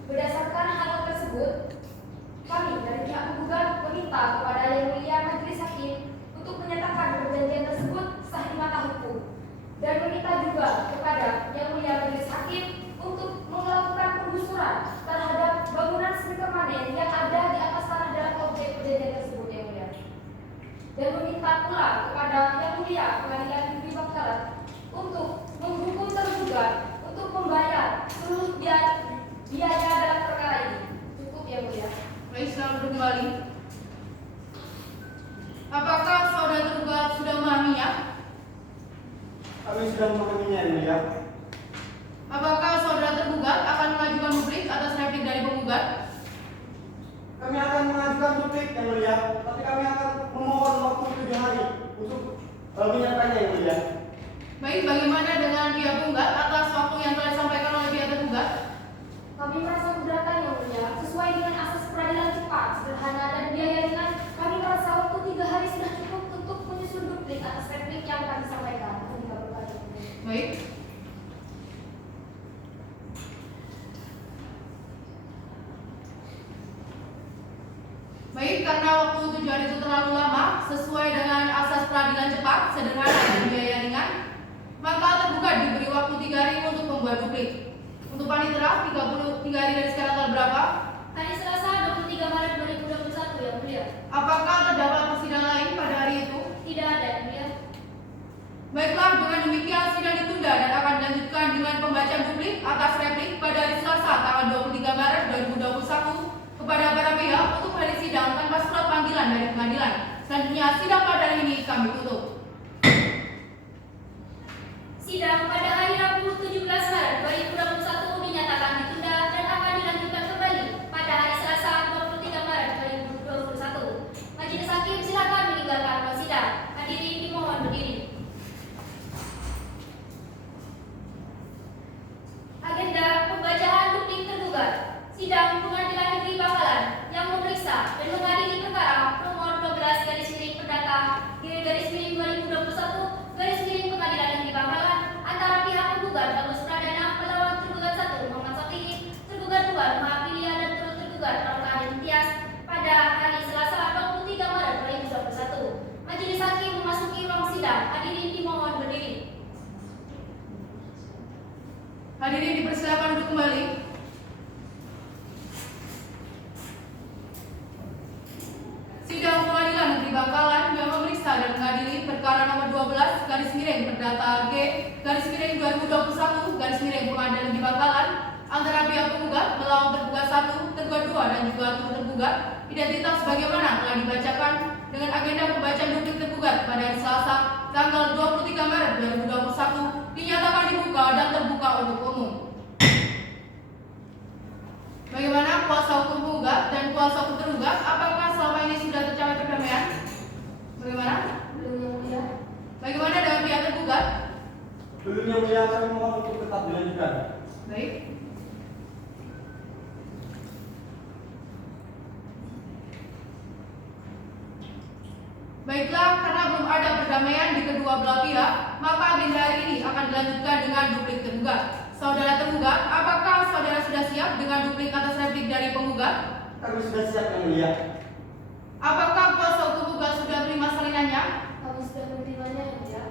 Berdasarkan hal tersebut, kami dari pihak penggugat meminta kepada yang mulia majelis hakim untuk menyatakan perjanjian tersebut sah di mata hukum dan meminta juga kepada yang mulia majelis hakim untuk melakukan penggusuran terhadap bangunan semi permanen yang ada di atas tanah dalam objek perjanjian tersebut yang mulia. Dan meminta pula kepada yang mulia Pengadilan Negeri Bangkalan untuk menghukum tergugat untuk membayar seluruh biaya dalam perkara ini. Cukup yang mulia. Baik, selamat kembali. Apakah saudara tergugat sudah memahaminya? Kami sudah memahaminya yang mulia. Apakah saudara tergugat akan mengajukan duplik atas replik dari penggugat? Kami akan mengajukan duplik yang mulia, tapi kami akan memohon waktu 7 hari untuk menyampaikannya yang mulia. Baik, bagaimana dengan pihak penggugat atas waktu yang telah disampaikan oleh pihak tergugat? Kami merasa keberatan yang mulia. Sesuai dengan asas peradilan cepat, sederhana, dan biaya ringan, kami merasa waktu 3 hari sudah cukup untuk menyusun duplik atas replik yang kami sampaikan. Kami kabulkan yang mulia. Baik. Baik, karena waktu 7 hari itu terlalu lama, sesuai dengan asas peradilan cepat, sederhana, dan biaya ringan, maka tergugat diberi waktu 3 hari untuk membuat duplik. Untuk panitera, 33 hari dari sekarang tanggal berapa? Hari Selasa 23 Maret 2021 yang mulia. Apakah terdapat persidangan lain pada hari itu? Tidak ada yang mulia. Baiklah, dengan demikian sidang ditunda dan akan dilanjutkan dengan pembacaan duplik atas replik pada hari Selasa tanggal 23 Maret 2021 kepada para pihak untuk menghadiri sidang tanpa surat panggilan dari pengadilan. Selanjutnya, sidang pada hari ini kami tutup. Sidang pada hari Rabu 17 Maret 2021 dinyatakan ditunda dan akan dilanjutkan kembali pada hari Selasa 23 Maret 2021. Majelis hakim silakan meninggalkan ruang sidang. Hadirin dimohon berdiri. Agenda pembacaan duplik tergugat. Sidang Pengadilan Negeri Bangkalan yang memeriksa dan mengadili perkara nomor 12 garis miring perdata garis miring 2021 garis miring Pengadilan Negeri Bangkalan antara pihak penggugat Bagus Pradana melawan tergugat 1 Muhammad Safi'i, tergugat 2 Nuha Aprilia dan tergugat Warokah Hadi Tias pada hari Selasa 23 Maret 2021. Majelis hakim memasuki ruang sidang. Hadirin dimohon berdiri. Hadirin dipersilakan duduk kembali. Sidang Pengadilan Negeri Bangkalan yang memeriksa dan mengadili perkara nomor 12 garis miring perdata G garis miring 2021 garis miring Pengadilan Negeri Bangkalan antara pihak penggugat melawan tergugat 1, tergugat 2 dan juga tergugat identitas sebagaimana telah dibacakan dengan agenda pembacaan duplik tergugat pada hari Selasa tanggal 23 Maret 2021 dinyatakan dibuka dan terbuka untuk umum. Bagaimana kuasa hukum penggugat dan kuasa hukum tergugat? Apakah selama ini sudah tercapai perdamaian? Bagaimana? Belum yang mulia. Bagaimana dengan pihak tergugat? Belum yang mulia, kami mohon untuk tetap dilanjutkan. Baik. Baiklah, karena belum ada perdamaian di kedua belah pihak, maka agenda hari ini akan dilanjutkan dengan duplik tergugat. Saudara tergugat, apakah saudara sudah siap dengan duplik atas replik dari penggugat? Kami sudah siap yang mulia. Apakah kuasa hukum penggugat sudah menerima salinannya? Kami sudah menerimanya yang mulia.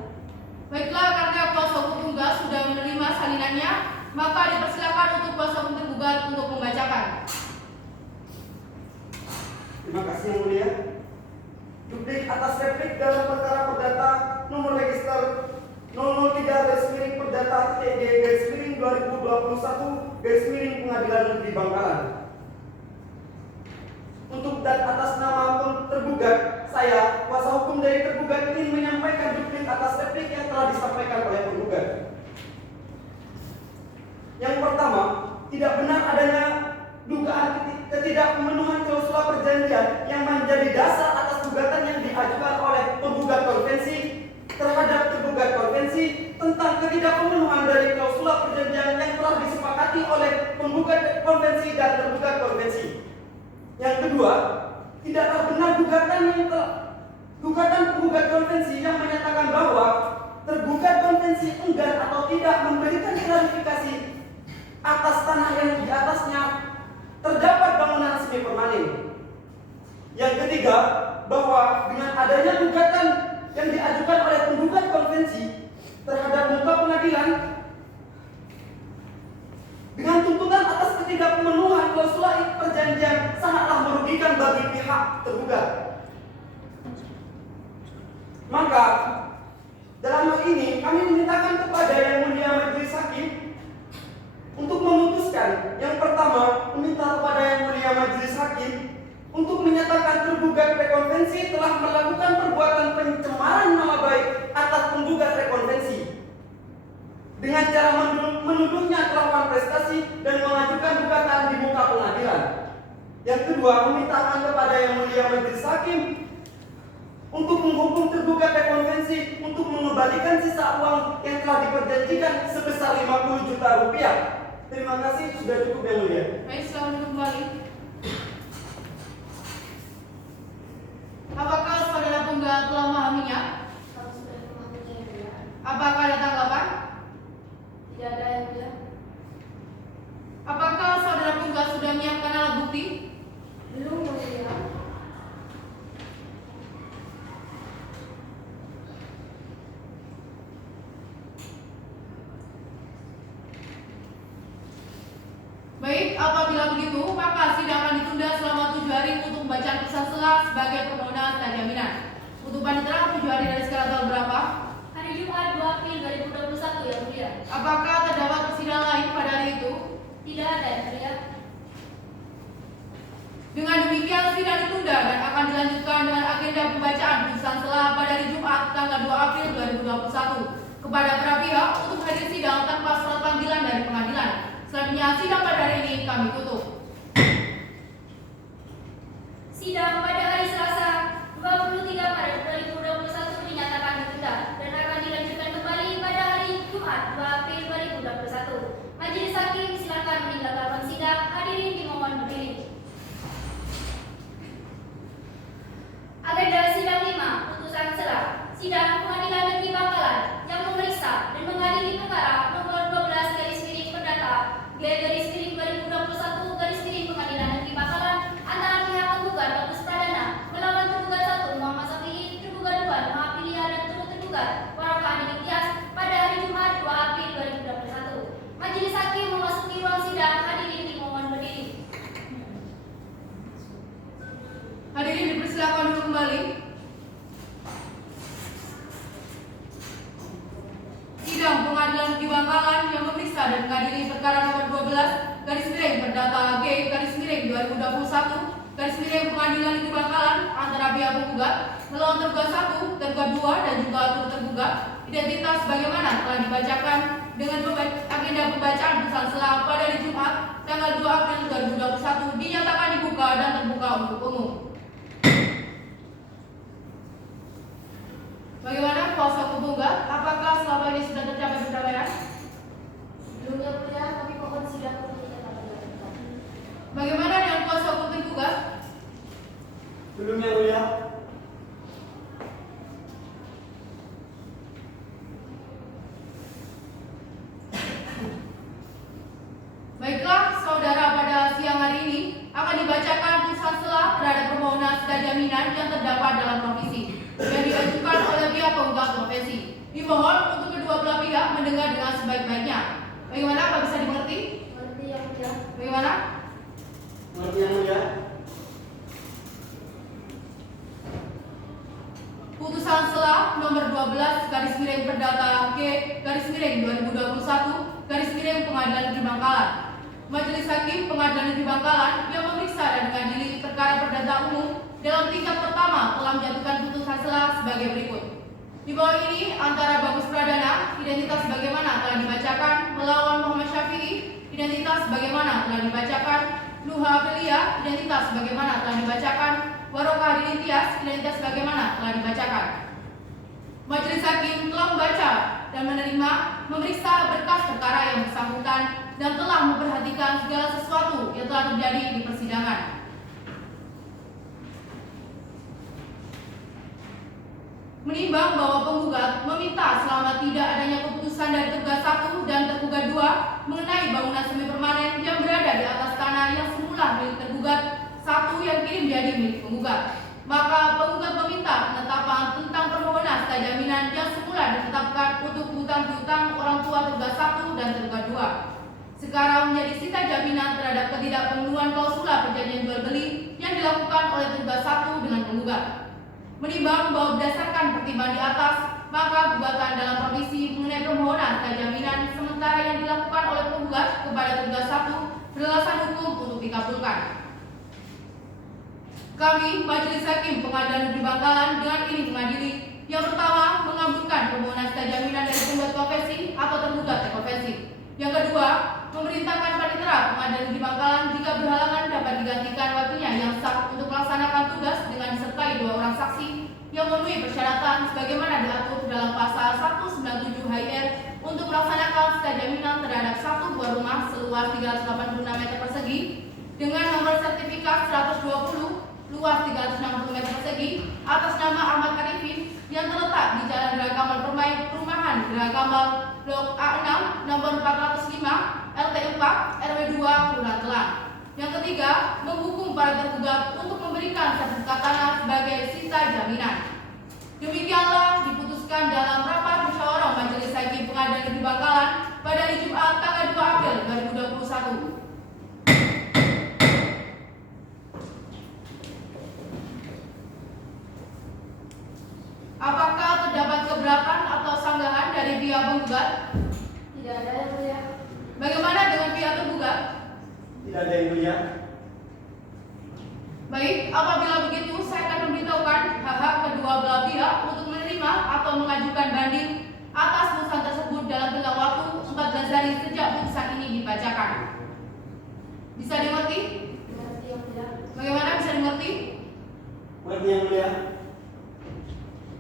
Baiklah, karena kuasa hukum penggugat sudah menerima salinannya, maka dipersilakan untuk kuasa hukum tergugat untuk membacakan. Terima kasih yang mulia. Duplik atas replik dalam perkara perdata nomor register 003-perdata-TG-2021 Pengadilan Negeri Bangkalan. Untuk dan atas nama tergugat, saya, kuasa hukum dari tergugat, ingin menyampaikan duplik atas replik yang telah disampaikan oleh penggugat. Yang pertama, tidak benar adanya dugaan ketidakpemenuhan klausula perjanjian yang menjadi dasar atas gugatan yang diajukan oleh penggugat konvensi terhadap tergugat konvensi tentang ketidakpemenuhan dari klausula perjanjian yang telah disepakati oleh penggugat konvensi dan tergugat konvensi. Yang kedua, tidaklah benar gugatan penggugat konvensi yang menyatakan bahwa tergugat konvensi enggan atau tidak memberikan klarifikasi atas tanah yang di atasnya terdapat bangunan semi permanen. Yang ketiga, bahwa dengan adanya gugatan yang diajukan oleh penggugat konvensi terhadap muka pengadilan dengan tuntutan atas ketidakpemenuhan klausula perjanjian sangatlah merugikan bagi pihak tergugat. Maka dalam hal ini kami memintakan kepada Yang Mulia Majelis Hakim untuk memutuskan. Yang pertama, meminta kepada Yang Mulia Majelis Hakim untuk menyatakan tergugat rekonvensi telah melakukan perbuatan pencemaran nama baik atas penggugat rekonvensi dengan cara menuduhnya melakukan prestasi dan mengajukan gugatan di muka pengadilan. Yang kedua, memintakan kepada Yang Mulia Majelis Hakim untuk menghukum tergugat rekonvensi untuk mengembalikan sisa uang yang telah diperjanjikan sebesar 50 juta rupiah. Terima kasih, sudah cukup Yang Mulia. Baik, selamat duduk kembali. Apakah saudara penggugat telah memahaminya? Kami sudah memahaminya yang mulia. Apakah ada tanggapan? Tidak ada yang mulia. Apakah saudara penggugat sudah menyiapkan alat bukti? Belum yang mulia. Baik, apabila begitu, maka sidang akan ditunda selama 7 hari untuk membacaan putusan sela sebagai permohonan dan jaminan. Untuk panitera 7 hari dari skala tanggal berapa? Hari Jumat 2 April 2021 yang mulia. Apakah terdapat persidangan lain pada hari itu? Tidak ada yang mulia. Dengan demikian sidang ditunda dan akan dilanjutkan dengan agenda pembacaan putusan sela pada hari Jumat tanggal 2 April 2021 kepada para pihak untuk hadir sidang tanpa surat panggilan dari pengadilan. Selanjutnya sidang pada hari ini kami tutup. Sidang pada hari Selasa 23 Maret 2021 dinyatakan ditunda dan akan dilanjutkan kembali pada hari Jumat 2 April 2021. Majelis Hakim silakan meninggalkan ruang sidang. Hadirin dimohon berdiri. Agenda sidang 5, putusan sela. Sidang Pengadilan Negeri Bangkalan yang memeriksa dan mengadili perkara nomor 12 perdata G-2021 Pengadilan Negeri Bangkalan antara pihak penggugat Bagus Pradana melawan tergugat 1 Muhammad Safi'i, tergugat 2 Mahapilia dan turut tergugat Waraka Andi Tias pada hari Jumat 2 April 2021. Majelis Hakim memasuki ruang sidang. Hadirin dimohon berdiri. Hadirin dipersilakan duduk kembali. Sidang Pengadilan Negeri Bangkalan yang memeriksa dan mengadili perkara nomor 12 perdata G-2021 Pengadilan Negeri Bangkalan antara pihak penggugat melawan tergugat 1, tergugat 2 dan juga turut tergugat identitas sebagaimana telah dibacakan dengan agenda pembacaan putusan sela pada hari Jumat tanggal 2 April 2021 dinyatakan dibuka dan terbuka untuk umum. Bagaimana kuasa hukum penggugat? Apakah selama ini sudah tercapai perdamaian? Belum yang mulia, kami mohon sidang untuk tetap dilanjutkan. Bagaimana dengan kuasa hukum tergugat? Belum Yang Mulia. sisa jaminan yang terdapat dalam provisi yang diajukan oleh pihak penggugat profesi. Dimohon untuk kedua belah pihak mendengar dengan sebaik-baiknya. Bagaimana, Pak, bisa dimengerti? Mengerti yang mulia. Bagaimana? Mengerti yang mulia? Putusan selah nomor 12 garis miring perdata G garis miring 2021 garis miring Pengadilan Negeri Bangkalan. Majelis Hakim Pengadilan Negeri Bangkalan yang memeriksa dan mengadili perkara perdata umum dalam tingkat pertama telah menjatuhkan putusan selah sebagai berikut. Di bawah ini antara Bagus Pradana, identitas bagaimana telah dibacakan, melawan Muhammad Syafi'i, identitas bagaimana telah dibacakan, Nuha Aprilia, identitas bagaimana telah dibacakan, Warokah Hadirin Tias, identitas bagaimana telah dibacakan. Majelis Hakim telah membaca dan menerima, memeriksa berkas perkara yang bersangkutan dan telah memperhatikan segala sesuatu yang telah terjadi di persidangan. Menimbang bahwa penggugat meminta selama tidak adanya keputusan dari tergugat 1 dan tergugat 2 mengenai bangunan semi permanen yang berada di atas tanah yang semula milik tergugat 1 yang kini menjadi milik penggugat, maka penggugat meminta penetapan tentang permohonan sita jaminan yang semula ditetapkan untuk hutang piutang orang tua tergugat 1 dan tergugat 2 sekarang menjadi sita jaminan terhadap ketidakpemenuhan klausula perjanjian jual beli yang dilakukan oleh tergugat 1 dengan penggugat. Menimbang bahwa berdasarkan pertimbangan di atas, maka gugatan dalam provisi mengenai permohonan sita jaminan sementara yang dilakukan oleh penggugat kepada tergugat 1 beralasan hukum untuk dikabulkan. Kami, Majelis Hakim Pengadilan Negeri Bangkalan dengan ini mengadili yang pertama, mengabulkan permohonan sita jaminan dari penggugat konvensi atau tergugat konvensi. Yang kedua, memerintahkan Panitera Pengadilan Negeri Bangkalan jika berhalangan dapat digantikan wakilnya yang sah untuk melaksanakan tugas dengan disertai 2 orang saksi yang memenuhi persyaratan sebagaimana diatur dalam pasal 197 HIR untuk melaksanakan sita jaminan terhadap 1 buah rumah seluas 386 meter persegi dengan nomor sertifikat 120 luas 360 meter persegi atas nama Ahmad Arifin yang terletak di Jalan Geraha Kamal Permai, Perumahan Geraha Kamal, Blok A6, nomor 405, LT 4, RW 2, Kelurahan Telang. Yang ketiga, menghukum para tergugat untuk memberikan sertifikat tanah sebagai sisa jaminan. Demikianlah diputuskan dalam rapat musyawarah Majelis Hakim Pengadilan Negeri Bangkalan pada hari Jumat tanggal 2 April 2021. Apakah terdapat keberatan atau sanggahan dari pihak penggugat? Tidak ada yang mulia. Bagaimana dengan pihak tergugat? Tidak ada yang mulia. Baik, apabila begitu saya akan memberitahukan hak-hak kedua belah pihak untuk menerima atau mengajukan banding atas putusan tersebut dalam tenggang waktu 14 hari sejak putusan ini dibacakan. Bisa dimengerti? Mengerti yang mulia. Bagaimana bisa dimengerti? Mengerti yang mulia.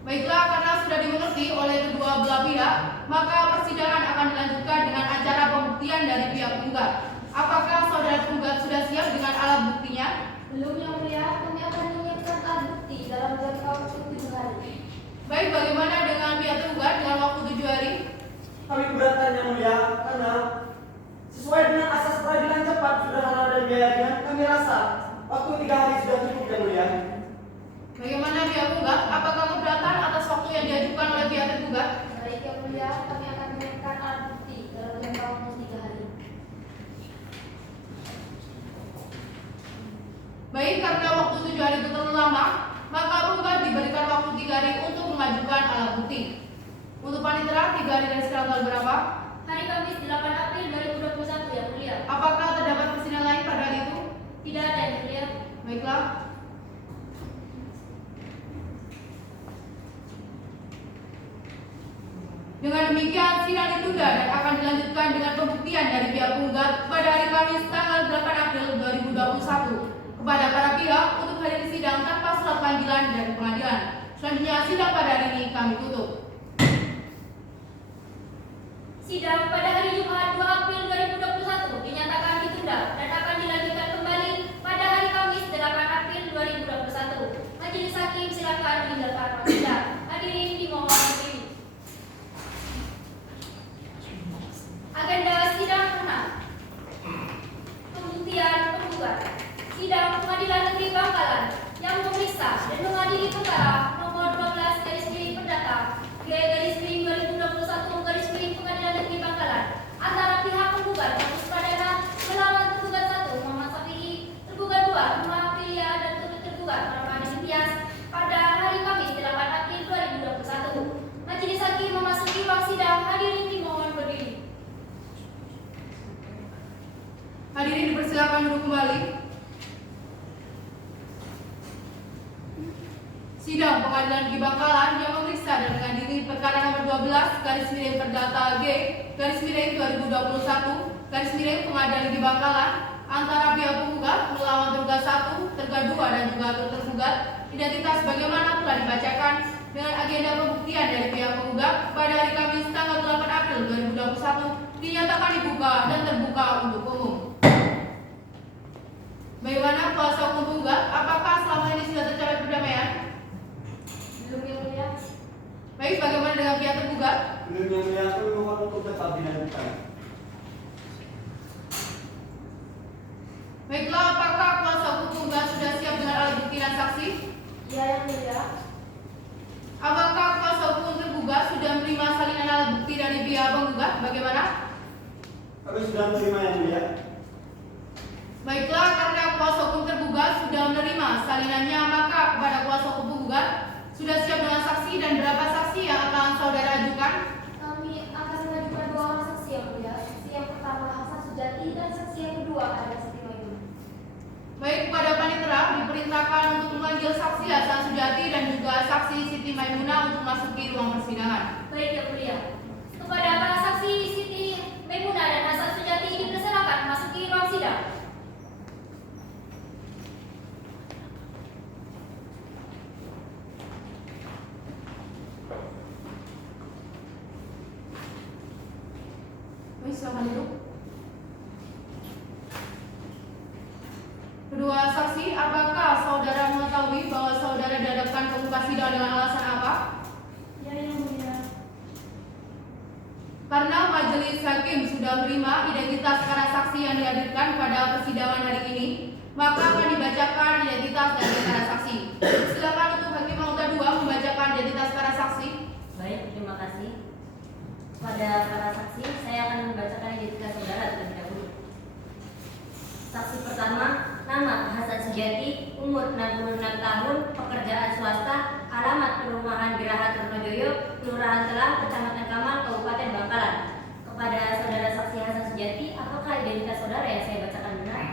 Baiklah, karena sudah dimengerti oleh kedua belah pihak, maka persidangan akan dilanjutkan dengan acara pembuktian dari pihak penggugat. Apakah saudara penggugat sudah siap dengan alat buktinya? Belum yang mulia, kami akan menyiapkan alat bukti dalam jangka waktu 7 hari. Baik, bagaimana dengan pihak tergugat dengan waktu 7 hari? Kami keberatan yang mulia karena sesuai dengan asas peradilan cepat sederhana dan biaya kami rasa waktu 3 hari sudah cukup yang mulia. Bagaimana pihak penggugat? Apakah keberatan atas waktu yang diajukan oleh pihak tergugat? Baik yang mulia, kami akan menyiapkan alat bukti dalam jangka waktu 3 hari. Baik, karena waktu 7 hari itu terlalu lama, maka penggugat diberikan waktu 3 hari untuk mengajukan alat bukti. Untuk panitera 3 hari dari sekarang tanggal berapa? Hari Kamis 8 April 2021 yang mulia. Apakah terdapat persidangan lain pada hari itu? Tidak ada yang mulia. Baiklah. Dengan demikian, sidang ditunda dan akan dilanjutkan dengan pembuktian dari pihak penggugat pada hari Kamis tanggal 8 April 2021 kepada para pihak untuk hadir di sidang tanpa surat panggilan dari pengadilan. Selanjutnya, sidang pada hari ini kami tutup. Sidang pada hari Jumat 2 April 2021 dinyatakan ditunda dan akan dilanjutkan kembali pada hari Kamis 8 April 2021. Majelis Hakim silakan meninggalkan sidang. Hadirin dimohon berdiri. Agenda sidang 6. Pembuktian penggugat. Sidang Pengadilan Negeri Bangkalan yang memeriksa Hadirin dipersilakan duduk kembali. Sidang Pengadilan Negeri Bangkalan yang memeriksa dan mengadili perkara nomor 12 garis miring perdata G garis miring 2021 garis miring Pengadilan Negeri Bangkalan antara pihak penggugat melawan tergugat 1, tergugat 2 dan juga tergugat identitas bagaimana telah dibacakan dengan agenda pembuktian dari pihak penggugat pada hari Kamis tanggal 8 April 2021 dinyatakan dibuka dan terbuka untuk umum. Bagaimana kuasa hukum penggugat? Apakah selama ini sudah tercapai perdamaian? Belum yang mulia. Baik, bagaimana dengan pihak tergugat? Belum yang mulia, kami mohon untuk tetap dilanjutkan. Baiklah, apakah kuasa hukum penggugat sudah siap dengan alat bukti dan saksi? Ya yang mulia. Apakah kuasa hukum tergugat sudah menerima salinan alat bukti dari pihak penggugat? Bagaimana? Kami sudah menerima yang mulia. Baiklah, karena kuasa hukum tergugat sudah menerima salinannya, maka kepada kuasa hukum penggugat sudah siap dengan saksi dan berapa saksi yang akan saudara ajukan? Kami akan mengajukan 2 orang saksi yang mulia. Saksi yang pertama Hasan Sujati dan saksi yang kedua adalah Siti Maimunah. Baik, kepada panitera diperintahkan untuk memanggil saksi Hasan Sujati dan juga saksi Siti Maimunah untuk masuki ruang persidangan. Baik yang mulia. Kepada para saksi Siti Maimunah dan Hasan Sujati dipersilakan masuki ruang sidang. Baik, silakan duduk. Kedua saksi, apakah saudara mengetahui bahwa saudara dihadapkan ke muka sidang dengan alasan apa? Ya yang mulia. Karena majelis hakim sudah menerima identitas para saksi yang dihadirkan pada persidangan hari ini, maka akan dibacakan identitas dari para saksi. Silakan untuk hakim anggota 2 membacakan identitas para saksi. Baik, terima kasih. Pada para saksi, saya akan membacakan identitas saudara terlebih dahulu. Saksi pertama, nama Hasan Sujati, umur 66 tahun, pekerjaan swasta, alamat perumahan Geraha Trunojoyo, Kelurahan Telang, Kecamatan Kamal, Kabupaten Bangkalan. Kepada saudara saksi Hasan Sujati, apakah identitas saudara yang saya bacakan benar?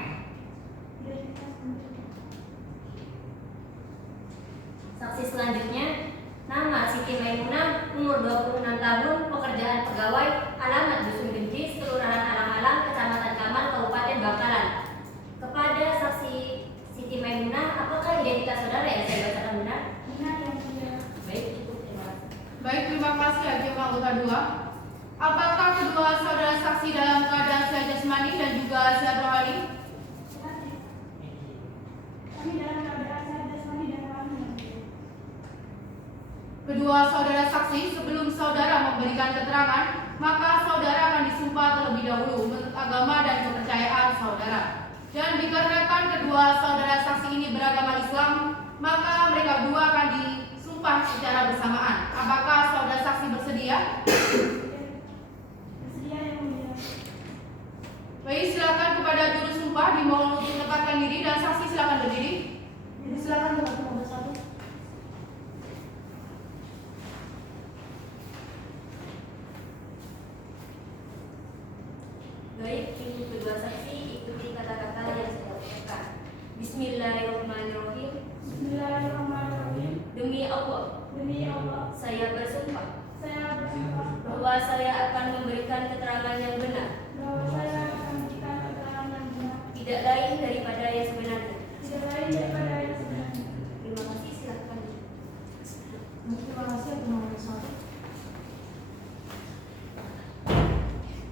Saksi selanjutnya, nama Siti Maimunah, umur 26 tahun, pekerjaan pegawai, alamat Dusun Gencis, Kelurahan Alang-Alang, Kecamatan Kamal, Kabupaten Bangkalan. Kepada saksi Siti Maimunah, apakah identitas saudara yang saya bacakan benar? Benar yang mulia. Baik, cukup, terima kasih. Baik, terima kasih hakim anggota 2. Apakah kedua saudara saksi dalam keadaan sehat jasmani dan juga sehat rohani? Kami dalam keadaan sehat jasmani dan rohani. Kedua saudara saksi, sebelum saudara memberikan keterangan, maka saudara akan disumpah terlebih dahulu menurut agama dan kepercayaan saudara. Dan dikarenakan kedua saudara saksi ini beragama Islam, maka mereka berdua akan disumpah secara bersamaan. Apakah saudara saksi bersedia? Bersedia yang mulia. Baik, silakan kepada juru sumpah dimohon untuk menempatkan diri dan saksi silakan berdiri. Silakan untuk nomor 1. Baik, ini kedua saksi, ikuti kata-kata yang saya ucapkan. Bismillahirrahmanirrahim. Bismillahirrahmanirrahim. Demi Allah, Demi Allah, saya bersumpah saya bersumpah bahwa saya akan memberikan keterangan yang benar, bahwa saya akan memberikan keterangan yang benar, tidak lain daripada yang sebenarnya. tidak lain daripada yang sebenarnya. Terima kasih, silakan. Terima kasih atas nomor 1.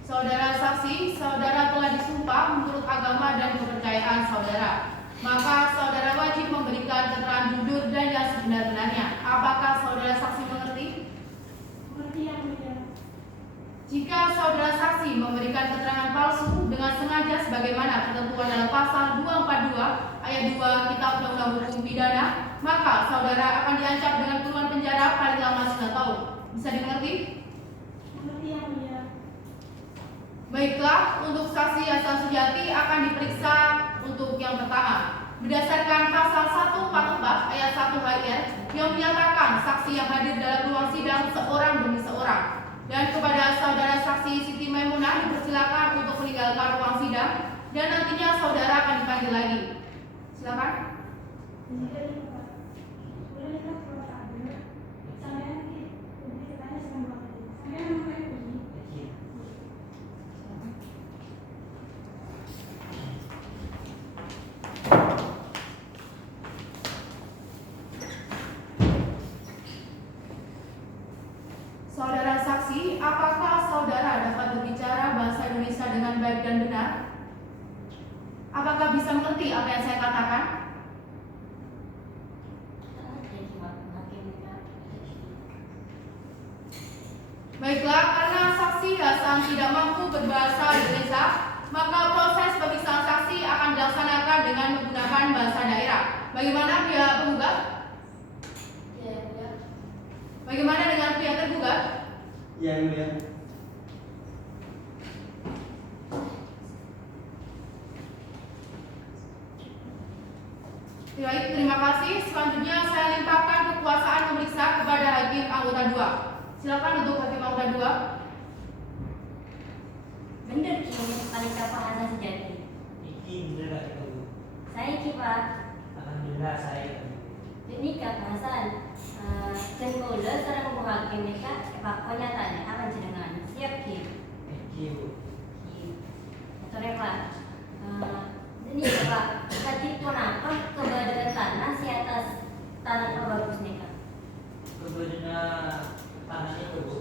Saudara saksi, saudara telah disumpah menurut agama dan kepercayaan saudara. Maka saudara wajib memberikan keterangan jujur dan yang sebenar-benarnya. Apakah saudara saksi mengerti? Mengerti yang mulia. Jika saudara saksi memberikan keterangan palsu dengan sengaja sebagaimana ketentuan dalam pasal 242 ayat 2 Kitab Undang-Undang Hukum Pidana, maka saudara akan diancam dengan kurungan penjara paling lama 9 tahun. Bisa dimengerti? Mengerti yang mulia. Baiklah, untuk saksi Hasan Sujati akan diperiksa untuk yang pertama. Berdasarkan pasal 144 ayat 1 HIR yang menyatakan saksi yang hadir dalam ruang sidang seorang demi seorang. Dan kepada saudara saksi Siti Maimunah dipersilakan untuk meninggalkan ruang sidang. dan nantinya saudara akan dipanggil lagi. Silakan. Saudara saksi, apakah saudara dapat berbicara bahasa Indonesia dengan baik dan benar? Apakah bisa mengerti apa yang saya katakan? Baiklah, karena saksi Hasan tidak mampu berbahasa Indonesia, maka proses pemeriksaan saksi akan dilaksanakan dengan menggunakan bahasa daerah. Bagaimana pihak penggugat? Bagaimana dengan pihak tergugat? Ya, yang mulia. Baik, terima kasih. Selanjutnya saya limpahkan kekuasaan memeriksa kepada Hakim Anggota 2. Silakan untuk Hakim Anggota 2. Bener Kim, Panita Pak Hasan sejati. Iki bener gak itu? Saya Ki Pak. Alhamdulillah saya. Ini Kak Hasan. Cengkola sareng Bu Hakim nika Pak nyatanya akan jenengan. Siap Kim. Thank you. Kim. Motornya Pak. Ini Pak, tadi pun apa keberadaan tanah di atas tanah Pak Bagus nih Kak? Kebetulan tanah itu Bu.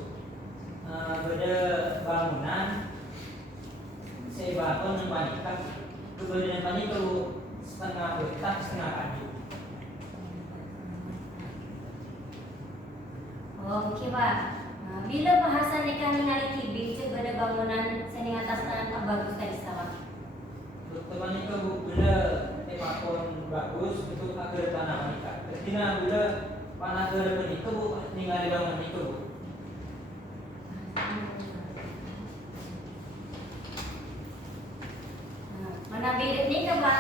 Beda bangunan saya bangun yang banyak kan. Kebetulan tadi itu setengah petak setengah pagi. Oh, oke Pak. Bila bahasan nikah ningali kibik cek pada bangunan sening atas tanah Pak Bagus tadi sawah. Teman itu Bu, bila temakon bagus untuk agar tanah menikah. Ketika bila panah ke depan itu Bu, ningali bangunan itu Bu. Mana beda nih Pak?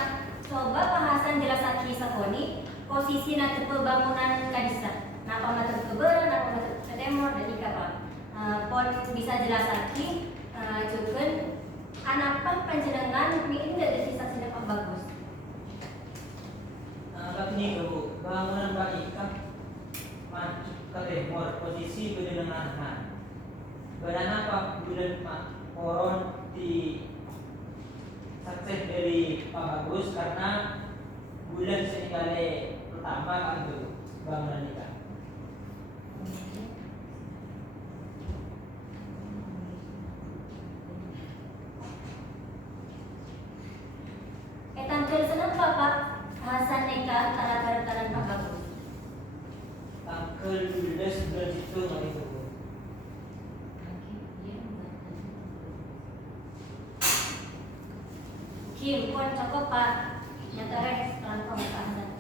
Coba bahasan jelas kisah koni posisi nanti bangunan kadisa. Napa mata keber, napa mata ketemor dan ika Pak. Pon bisa jelas lagi, cukup anapa panjenengan mungkin dari sisa sisa Pak Bagus. Tapi ini Bu, bangunan panikah maju ke temor posisi bedengan badan apa bulan koron di sukses dari Pak Bagus karena bulan sekali pertama kan itu bangunan nikah. Tampil senang Pak Hasan nikah tanah Pak Bagus. Tanggal 12 bulan itu nggak itu Bu. Kim, pon cukup Pak. Nyatarek setelah Pak Hasan.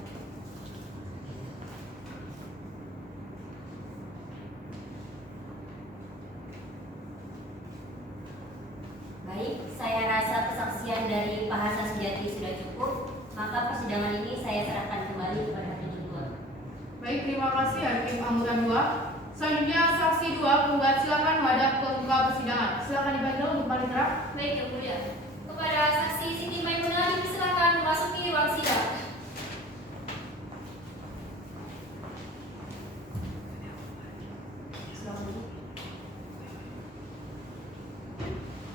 Baik, saya rasa kesaksian dari Pak Hasan sejati sudah cukup. Maka persidangan ini saya serahkan kembali kepada Hakim kedua. Baik, terima kasih Hakim Anggota 2. Selanjutnya saksi 2 penggugat silakan menghadap ke muka persidangan. Silakan dipanggil untuk panitera. Baik, Yang Mulia. Kepada saksi Siti Maimunah dipersilakan memasuki ruang sidang.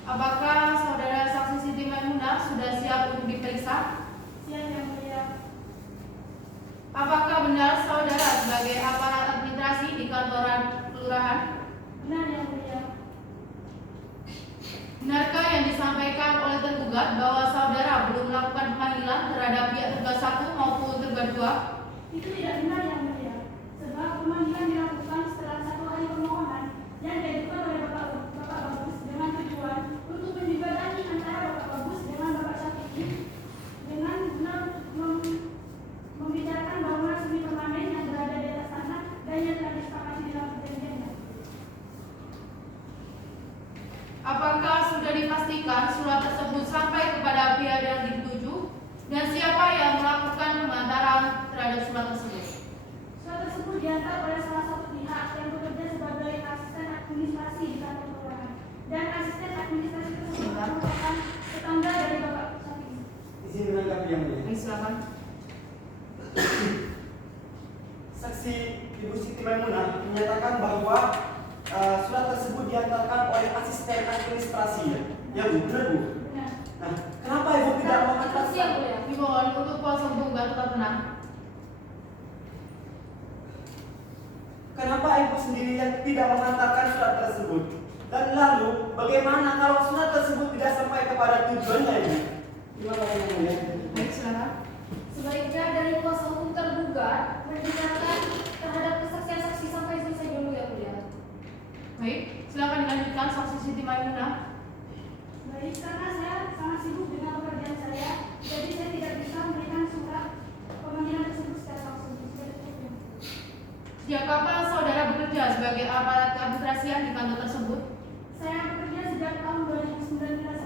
Apakah saudara saksi Siti Maimunah sudah siap untuk diperiksa? Siap Yang Mulia. Apakah benar saudara sebagai aparat administrasi di kantoran kelurahan? Benar Yang Mulia. Benarkah yang disampaikan oleh tergugat bahwa saudara belum melakukan pemanggilan terhadap pihak tergugat 1 maupun tergugat 2? Itu tidak benar Yang Mulia. Sebab pemanggilan dilakukan setelah 1 hari permohonan yang diajukan oleh Bapak Bagus dengan tujuan untuk menjembatani antara Bapak Bagus dengan Bapak Syafiqi dengan guna membicarakan bangunan semi permanen yang berada di atas tanah dan yang telah disepakati dalam perjanjiannya. Apakah sudah dipastikan surat tersebut sampai kepada pihak yang dituju dan siapa yang melakukan pengantaran terhadap surat tersebut? Surat tersebut diantar oleh salah satu pihak yang bekerja sebagai asisten administrasi di kantor kelurahan dan asisten administrasi tersebut merupakan tetangga dari Bapak yang mulia. Baik, silakan. Saksi Ibu Siti Maimunah menyatakan bahwa surat tersebut diantarkan oleh asisten administrasi ya Bu, benar Bu? Benar. Nah, kenapa Ibu tidak mengatakan Siap, mulia. Dimohon untuk kuasa penggugat tetap tenang. Kenapa Ibu sendiri yang tidak mengantarkan surat tersebut? Dan lalu, bagaimana kalau surat tersebut tidak sampai kepada tujuannya Ibu? Terima kasih yang mulia. Baik, silakan. Sebaiknya dari kuasa hukum tergugat mendengarkan terhadap kesaksian saksi sampai selesai dulu ya mulia. Baik, silakan dilanjutkan saksi Siti Maimunah. Baik, karena saya sangat sibuk dengan pekerjaan saya, jadi saya tidak bisa memberikan surat pemanggilan tersebut secara langsung. Sejak kapan saudara bekerja sebagai aparat keadministrasian di kantor tersebut? Saya bekerja sejak tahun 2019.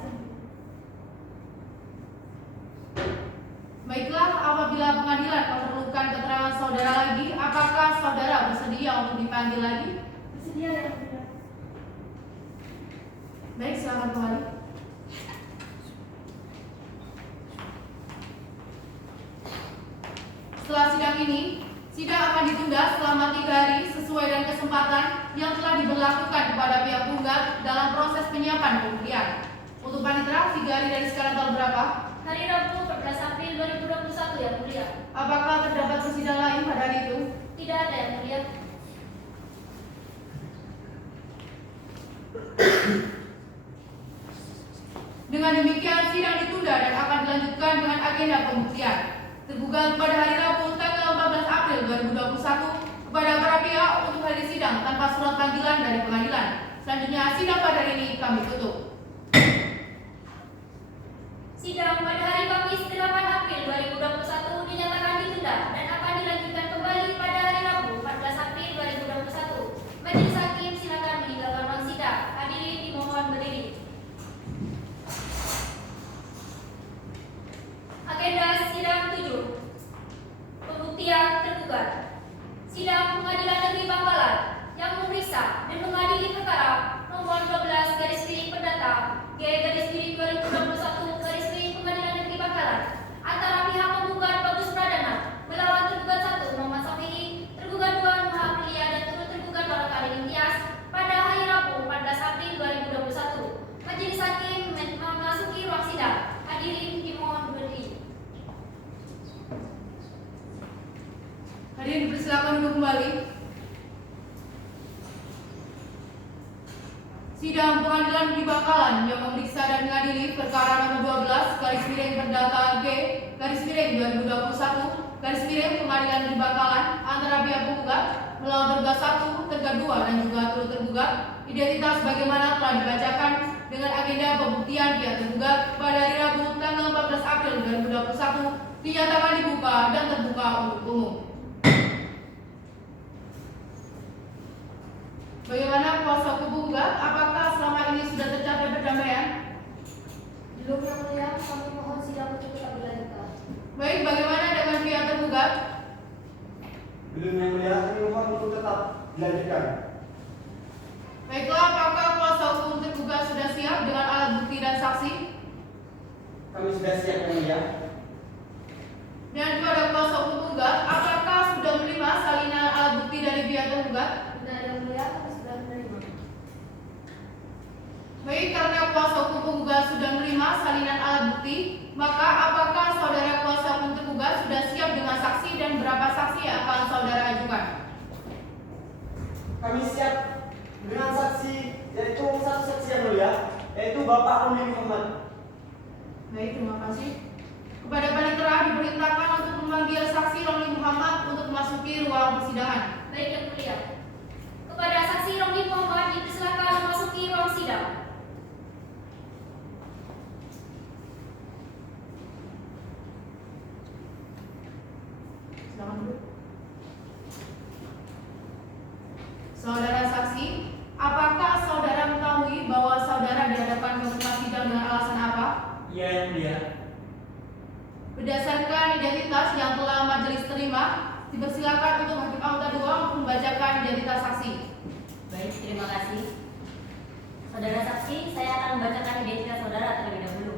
Baiklah, apabila pengadilan memerlukan keterangan saudara lagi, apakah saudara bersedia untuk dipanggil lagi? Bersedia ya mulia. Baik, silakan kembali. Setelah sidang ini, sidang akan ditunda selama 3 hari sesuai dengan kesempatan yang telah diberlakukan kepada pihak penggugat dalam proses penyiapan pembuktian. Untuk panitera, 3 hari dari sekarang tanggal berapa? Hari Rabu 14 April 2021 ya mulia. Apakah terdapat persidangan lain pada hari itu? Tidak ada ya mulia. Dengan demikian, sidang ditunda dan akan dilanjutkan dengan agenda pembuktian. Tergugat pada hari Rabu tanggal 14 April 2021 kepada para pihak untuk hadir sidang tanpa surat panggilan dari pengadilan. Selanjutnya, sidang pada hari ini kami tutup. Sidang pada hari Kamis 8 April 2021 dinyatakan ditunda dan akan dilanjutkan kembali pada hari Rabu 14 April 2021. Majelis Hakim silakan meninggalkan ruang sidang. Hadirin dimohon berdiri. Agenda sidang 7. Pembuktian tergugat. Sidang Pengadilan Negeri Bangkalan yang memeriksa dan mengadili perkara nomor 12 garis miring perdata G garis miring 2021 garis miring Pengadilan Negeri Bangkalan antara pihak penggugat Bagus Pradana melawan tergugat 1 Muhammad Safi'i, tergugat 2 Nuha Aprilia dan turut tergugat Barat Karim Imtiaz pada hari Rabu 14 April 2021. Majelis Hakim memasuki ruang sidang. Hadirin dimohon berdiri. Hadirin dipersilakan duduk kembali. Sidang Pengadilan Negeri Bangkalan yang memeriksa dan mengadili perkara nomor 12 garis miring perdata G garis miring 2021 garis miring Pengadilan Negeri Bangkalan antara pihak penggugat melawan tergugat 1, tergugat 2 dan juga turut tergugat identitas bagaimana telah dibacakan dengan agenda pembuktian pihak tergugat pada hari Rabu tanggal 14 April 2021 dinyatakan dibuka dan terbuka untuk umum. Bagaimana kuasa hukum penggugat? Apakah selama ini sudah tercapai perdamaian? Belum yang mulia, kami mohon sidang untuk tetap dilanjutkan. Baik, bagaimana dengan pihak tergugat? Belum yang mulia, kami mohon untuk tetap dilanjutkan. Baiklah, apakah kuasa hukum tergugat sudah siap dengan alat bukti dan saksi? Kami sudah siap yang mulia. Dan kepada kuasa hukum penggugat, apakah sudah menerima salinan alat bukti dari pihak tergugat? Benar yang mulia, kami sudah menerima. Baik, karena kuasa hukum penggugat sudah menerima salinan alat bukti, maka apakah saudara kuasa hukum tergugat sudah siap dengan saksi dan berapa saksi yang akan saudara ajukan? Kami siap dengan saksi, yaitu satu saksi yang mulia, yaitu Bapak Romli Muhammad. Baik, terima kasih. Kepada panitera diperintahkan untuk memanggil saksi Romli Muhammad untuk memasuki ruang persidangan. Baik yang mulia. Kepada saksi Romli Muhammad dipersilakan memasuki ruang sidang. Silakan dulu. Saudara saksi, apakah saudara mengetahui bahwa saudara dihadapkan ke tempat sidang dengan alasan apa? Iya yang mulia. Berdasarkan identitas yang telah majelis terima, dipersilakan untuk Hakim Anggota 2 untuk membacakan identitas saksi. Baik, terima kasih. Saudara saksi, saya akan membacakan identitas saudara terlebih dahulu.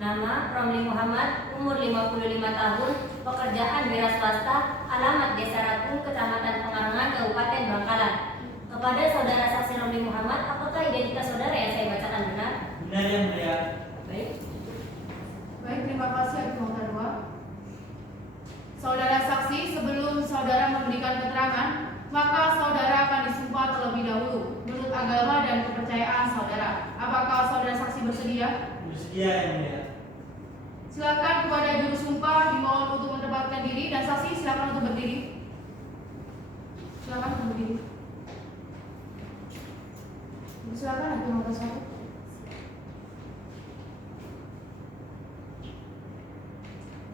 Nama Nama Romli Muhammad, umur 55 tahun, pekerjaan wira swasta, alamat Desa Rakung, Kecamatan Pengarangan, Kabupaten Bangkalan. Kepada saudara saksi Romli Muhammad, apakah identitas saudara yang saya bacakan benar? Benar yang mulia. Baik. Baik, terima kasih Hakim Nota 2. Saudara saksi, sebelum saudara memberikan keterangan, maka saudara akan disumpah terlebih dahulu menurut agama dan kepercayaan saudara. Apakah saudara saksi bersedia? Bersedia yang mulia. Silakan kepada juru sumpah dimohon untuk menempatkan diri dan saksi silakan untuk berdiri. Silakan untuk berdiri. Silakan Hakim Nota 1.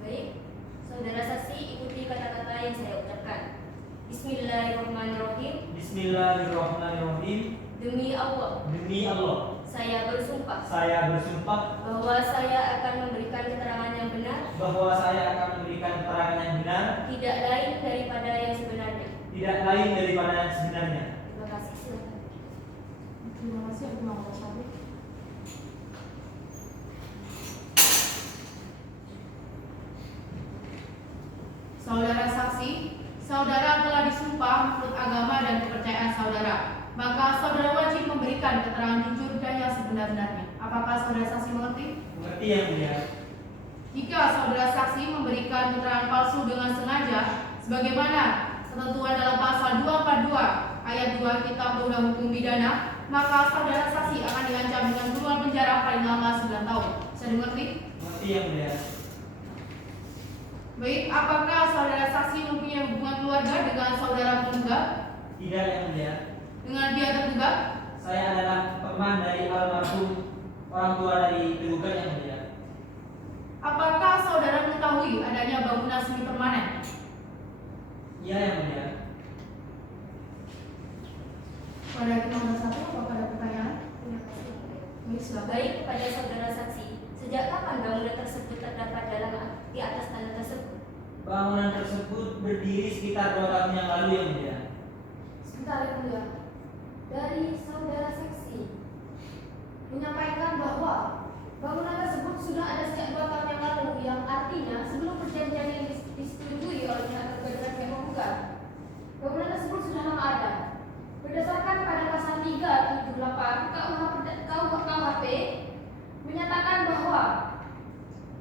Baik, saudara saksi ikuti kata-kata yang saya ucapkan. Bismillahirrahmanirrahim. Bismillahirrahmanirrahim. Demi Allah, Demi Allah, saya bersumpah saya bersumpah bahwa saya akan memberikan keterangan yang benar, bahwa saya akan memberikan keterangan yang benar, tidak lain daripada yang sebenarnya. tidak lain daripada yang sebenarnya. Terima kasih. Silakan. Terima kasih Hakim Nota 1. Saudara saksi, saudara telah disumpah menurut agama dan kepercayaan saudara. Maka saudara wajib memberikan keterangan jujur dan yang sebenar-benarnya. Apakah saudara saksi mengerti? Mengerti yang mulia. Jika saudara saksi memberikan keterangan palsu dengan sengaja, sebagaimana ketentuan dalam pasal 242 ayat 2 Kitab Undang Hukum Pidana, maka saudara saksi akan diancam dengan kurungan penjara paling lama 9 tahun. Bisa dimengerti? Mengerti yang mulia. Baik, apakah saudara saksi mempunyai hubungan keluarga dengan saudara penggugat? Tidak yang mulia. Dengan pihak tergugat? Saya adalah teman dari almarhum orang tua dari tergugat yang mulia. Apakah saudara mengetahui adanya bangunan semi permanen? Iya yang mulia. Pada Hakim Nota 1, apakah ada pertanyaan? Terima kasih. Baik, silakan. Baik, kepada saudara saksi, sejak kapan bangunan tersebut terdapat di atas tanah tersebut? Bangunan tersebut berdiri sekitar 2 tahun yang lalu yang mulia. Sebentar Yang Mulia. Dari saudara saksi menyampaikan bahwa bangunan tersebut sudah ada sejak 2 tahun yang lalu, yang artinya sebelum perjanjian yang disetujui oleh pihak tergugat dan pihak menggugat. Bangunan tersebut sudah lama ada. Berdasarkan pada pasal 378 KUHP menyatakan bahwa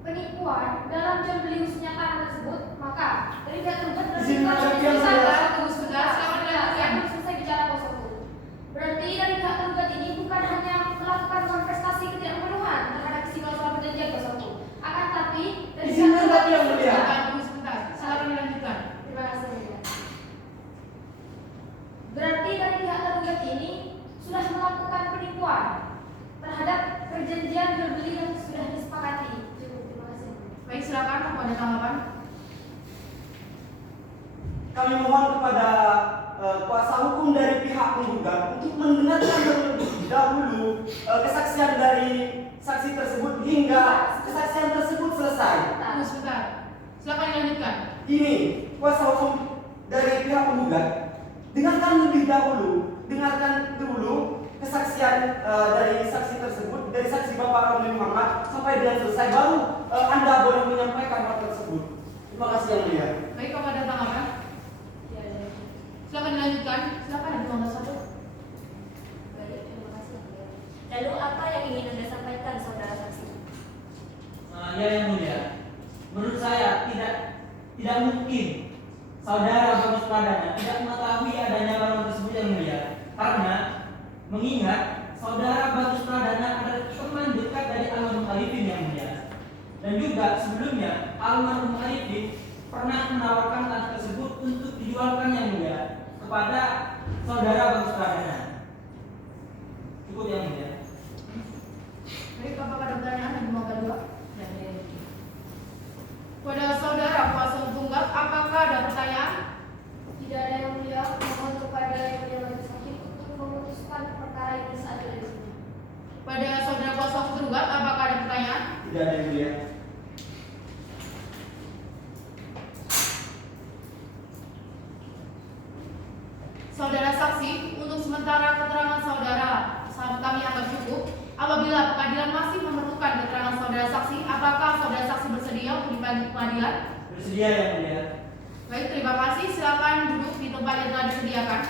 penipuan dalam jual beli usaha tanah tersebut, maka dari pihak tergugat Izin menanggapi yang Saudara, tunggu sebentar, silakan dilanjutkan. saya belum selesai bicara kosongku. Berarti dari pihak tergugat ini bukan hanya melakukan manifestasi ketidakpenuhan terhadap kesimpulan soal perjanjian kosongku, akan tapi dari Izin menanggapi yang mulia. Silakan, tunggu sebentar. Silakan dilanjutkan. Terima kasih Yang Mulia. Berarti dari pihak tergugat ini sudah melakukan penipuan terhadap perjanjian jual beli yang sudah disepakati. Cukup, terima kasih. Baik, silakan. Apa ada tanggapan? Kami mohon kepada kuasa hukum dari pihak penggugat untuk mendengarkan terlebih dahulu kesaksian dari saksi tersebut hingga kesaksian tersebut selesai. Tunggu sebentar. Silakan dilanjutkan. Ini kuasa hukum dari pihak penggugat. Dengarkan dulu kesaksian dari saksi tersebut, dari saksi Bapak Romli Muhammad sampai dengan selesai, baru Anda boleh menyampaikan hal tersebut. Terima kasih yang mulia. Baik, apa ada tanggapan? Silakan dilanjutkan. Silakan Hakim Nota 1. Baik, terima kasih. Yang Mulia. Lalu apa yang ingin Anda sampaikan, saudara saksi? Ya yang mulia. Menurut saya tidak mungkin saudara Bagus Pradana tidak mengetahui adanya bangunan tersebut yang mulia, karena mengingat saudara Bagus Pradana adalah teman dekat dari almarhum Arifin yang mulia, dan juga sebelumnya almarhum Arifin pernah menawarkan tanah tersebut untuk dijualkan yang mulia kepada saudara Bagus Pradana. Cukup yang mulia. Baik, apakah ada pertanyaan Hakim Nota 2? Kepada saudara kuasa hukum tunggal, apakah ada pertanyaan? Tidak ada Yang Mulia. Mohon kepada Yang Mulia Majelis Hakim untuk memutuskan perkara ini saat ada di sini. Pada saudara kuasa hukum tunggal, apakah ada pertanyaan? Tidak ada yang mulia. Saudara saksi, untuk sementara keterangan saudara kami anggap cukup. Apabila pengadilan masih memerlukan keterangan saudara saksi, apakah lanjut pengadilan? Bersedia yang mulia. Baik, terima kasih. Silakan duduk di tempat yang telah disediakan.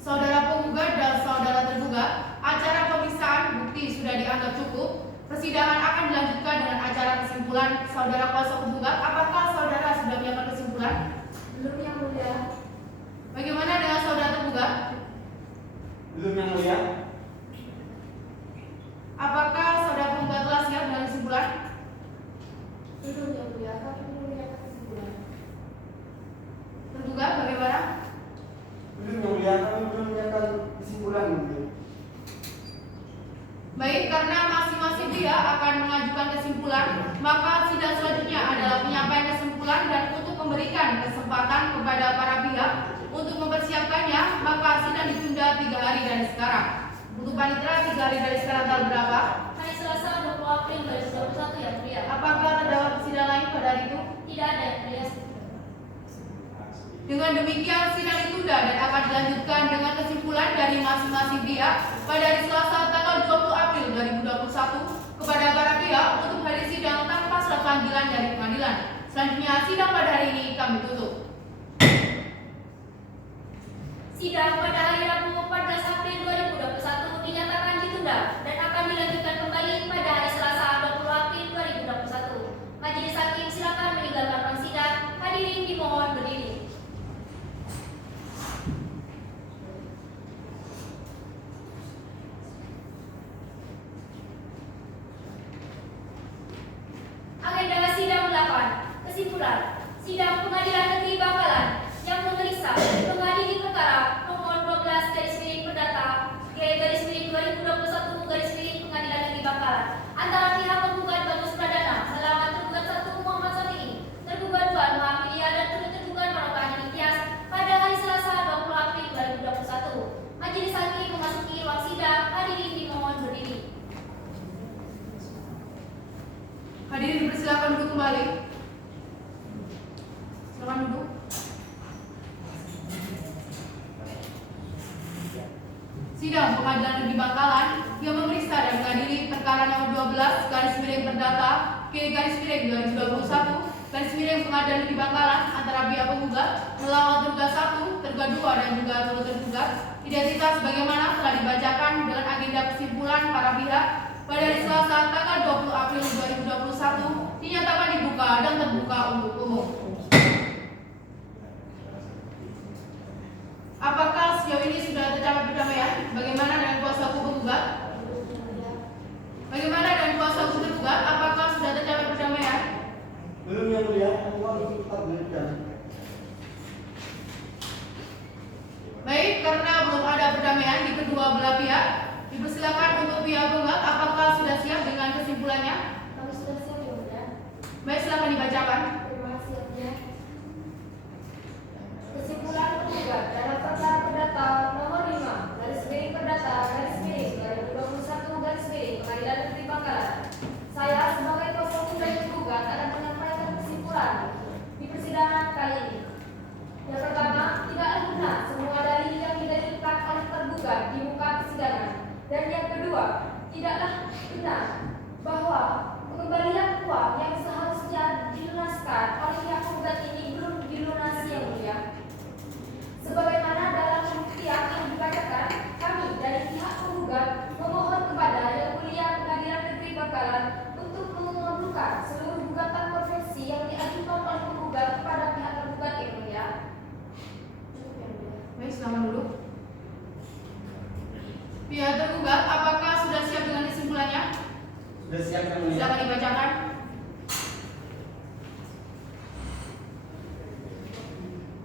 Saudara penggugat dan saudara tergugat, acara pemeriksaan bukti sudah dianggap cukup. Persidangan akan dilanjutkan dengan acara kesimpulan. Saudara kuasa penggugat, apakah saudara sudah menyiapkan kesimpulan? Belum yang mulia. Bagaimana dengan saudara tergugat? Belum yang mulia. Apakah saudara penggugat telah siap dengan kesimpulan? Belum yang mulia. Kami belum menyiapkan kesimpulan. Tergugat bagaimana? Belum yang mulia, kami belum menyiapkan kesimpulan. Baik, karena masing-masing pihak akan mengajukan kesimpulan, maka sidang selanjutnya adalah penyampaian kesimpulan dan untuk memberikan kesempatan kepada para pihak untuk mempersiapkannya, maka sidang ditunda 3 hari dari sekarang. Untuk panitera 3 hari dari sekarang tanggal berapa? Hari Selasa 20 April 2021 yang mulia. Apakah terdapat sidang lain pada hari itu? Tidak ada yang mulia. Dengan demikian sidang ditunda dan akan dilanjutkan dengan kesimpulan dari masing-masing pihak pada hari Selasa tanggal 20 April 2021 kepada para pihak untuk hadir sidang tanpa surat panggilan dari pengadilan. Selanjutnya sidang pada hari ini kami tutup. Sidang pada hari Rabu 14 April 2021 dinyatakan ditunda dan akan dilanjutkan kembali pada hari Selasa 20 April 2021. Majelis Hakim silakan meninggalkan ruang sidang. Hadirin dimohon berdiri. Agenda sidang 8. Kesimpulan. Sidang Pengadilan Negeri Bangkalan yang memeriksa mengadili perkara nomor 12 garis miring perdata garis miring 2021 garis miring Pengadilan Negeri Bangkalan antara pihak penggugat Bagus Pradana melawan tergugat 1 Muhammad Safi'i, tergugat 2 Noah Amelia dan tergugat Marokani Nitias pada hari Selasa 20 April 2021. Majelis Hakim memasuki ruang sidang. Hadirin dimohon berdiri. Hadirin dipersilakan duduk kembali. Silakan duduk. Sidang Pengadilan Negeri Bangkalan yang memeriksa dan mengadili perkara nomor 12 garis miring perdata garis miring 2021 garis miring Pengadilan Negeri Bangkalan antara pihak penggugat melawan tergugat 1, tergugat 2 dan juga turut tergugat. Identitas sebagaimana telah dibacakan dengan agenda kesimpulan para pihak pada hari Selasa tanggal 20 April 2021 dinyatakan dibuka dan terbuka untuk umum. Apakah sejauh ini sudah tercapai perdamaian? Bagaimana dengan kuasa hukum penggugat? Bagaimana dengan kuasa hukum tergugat? Apakah sudah tercapai perdamaian? Belum yang mulia, kami harus tetap berikan. Baik, karena belum ada perdamaian di kedua belah pihak, dipersilakan untuk pihak penggugat apakah sudah siap dengan kesimpulannya? Kami sudah siap yang mulia. Baik, silakan dibacakan. Terima kasih yang mulia. Kesimpulan penggugat dalam perkara perdata nomor 5 garis miring perdata garis miring 2021 garis miring Pengadilan Negeri Bangkalan. Saya sebagai kuasa hukum dari penggugat akan menyampaikan kesimpulan di persidangan kali ini. Yang pertama, tidaklah benar semua dalil yang didalilkan oleh tergugat di muka persidangan. Dan yang kedua, tidaklah benar bahwa pengembalian uang yang seharusnya dilunaskan oleh pihak penggugat ini belum dilunasi yang mulia. Sebagaimana dalam pembuktian yang dibacakan, kami dari pihak penggugat memohon kepada Yang Mulia Pengadilan Negeri Bangkalan untuk mengabulkan seluruh gugatan konversi yang diajukan oleh penggugat kepada pihak tergugat yang mulia. Cukup yang mulia. Baik, silakan duduk. Pihak tergugat apakah sudah siap dengan kesimpulannya? Sudah siap yang mulia. Silakan dibacakan.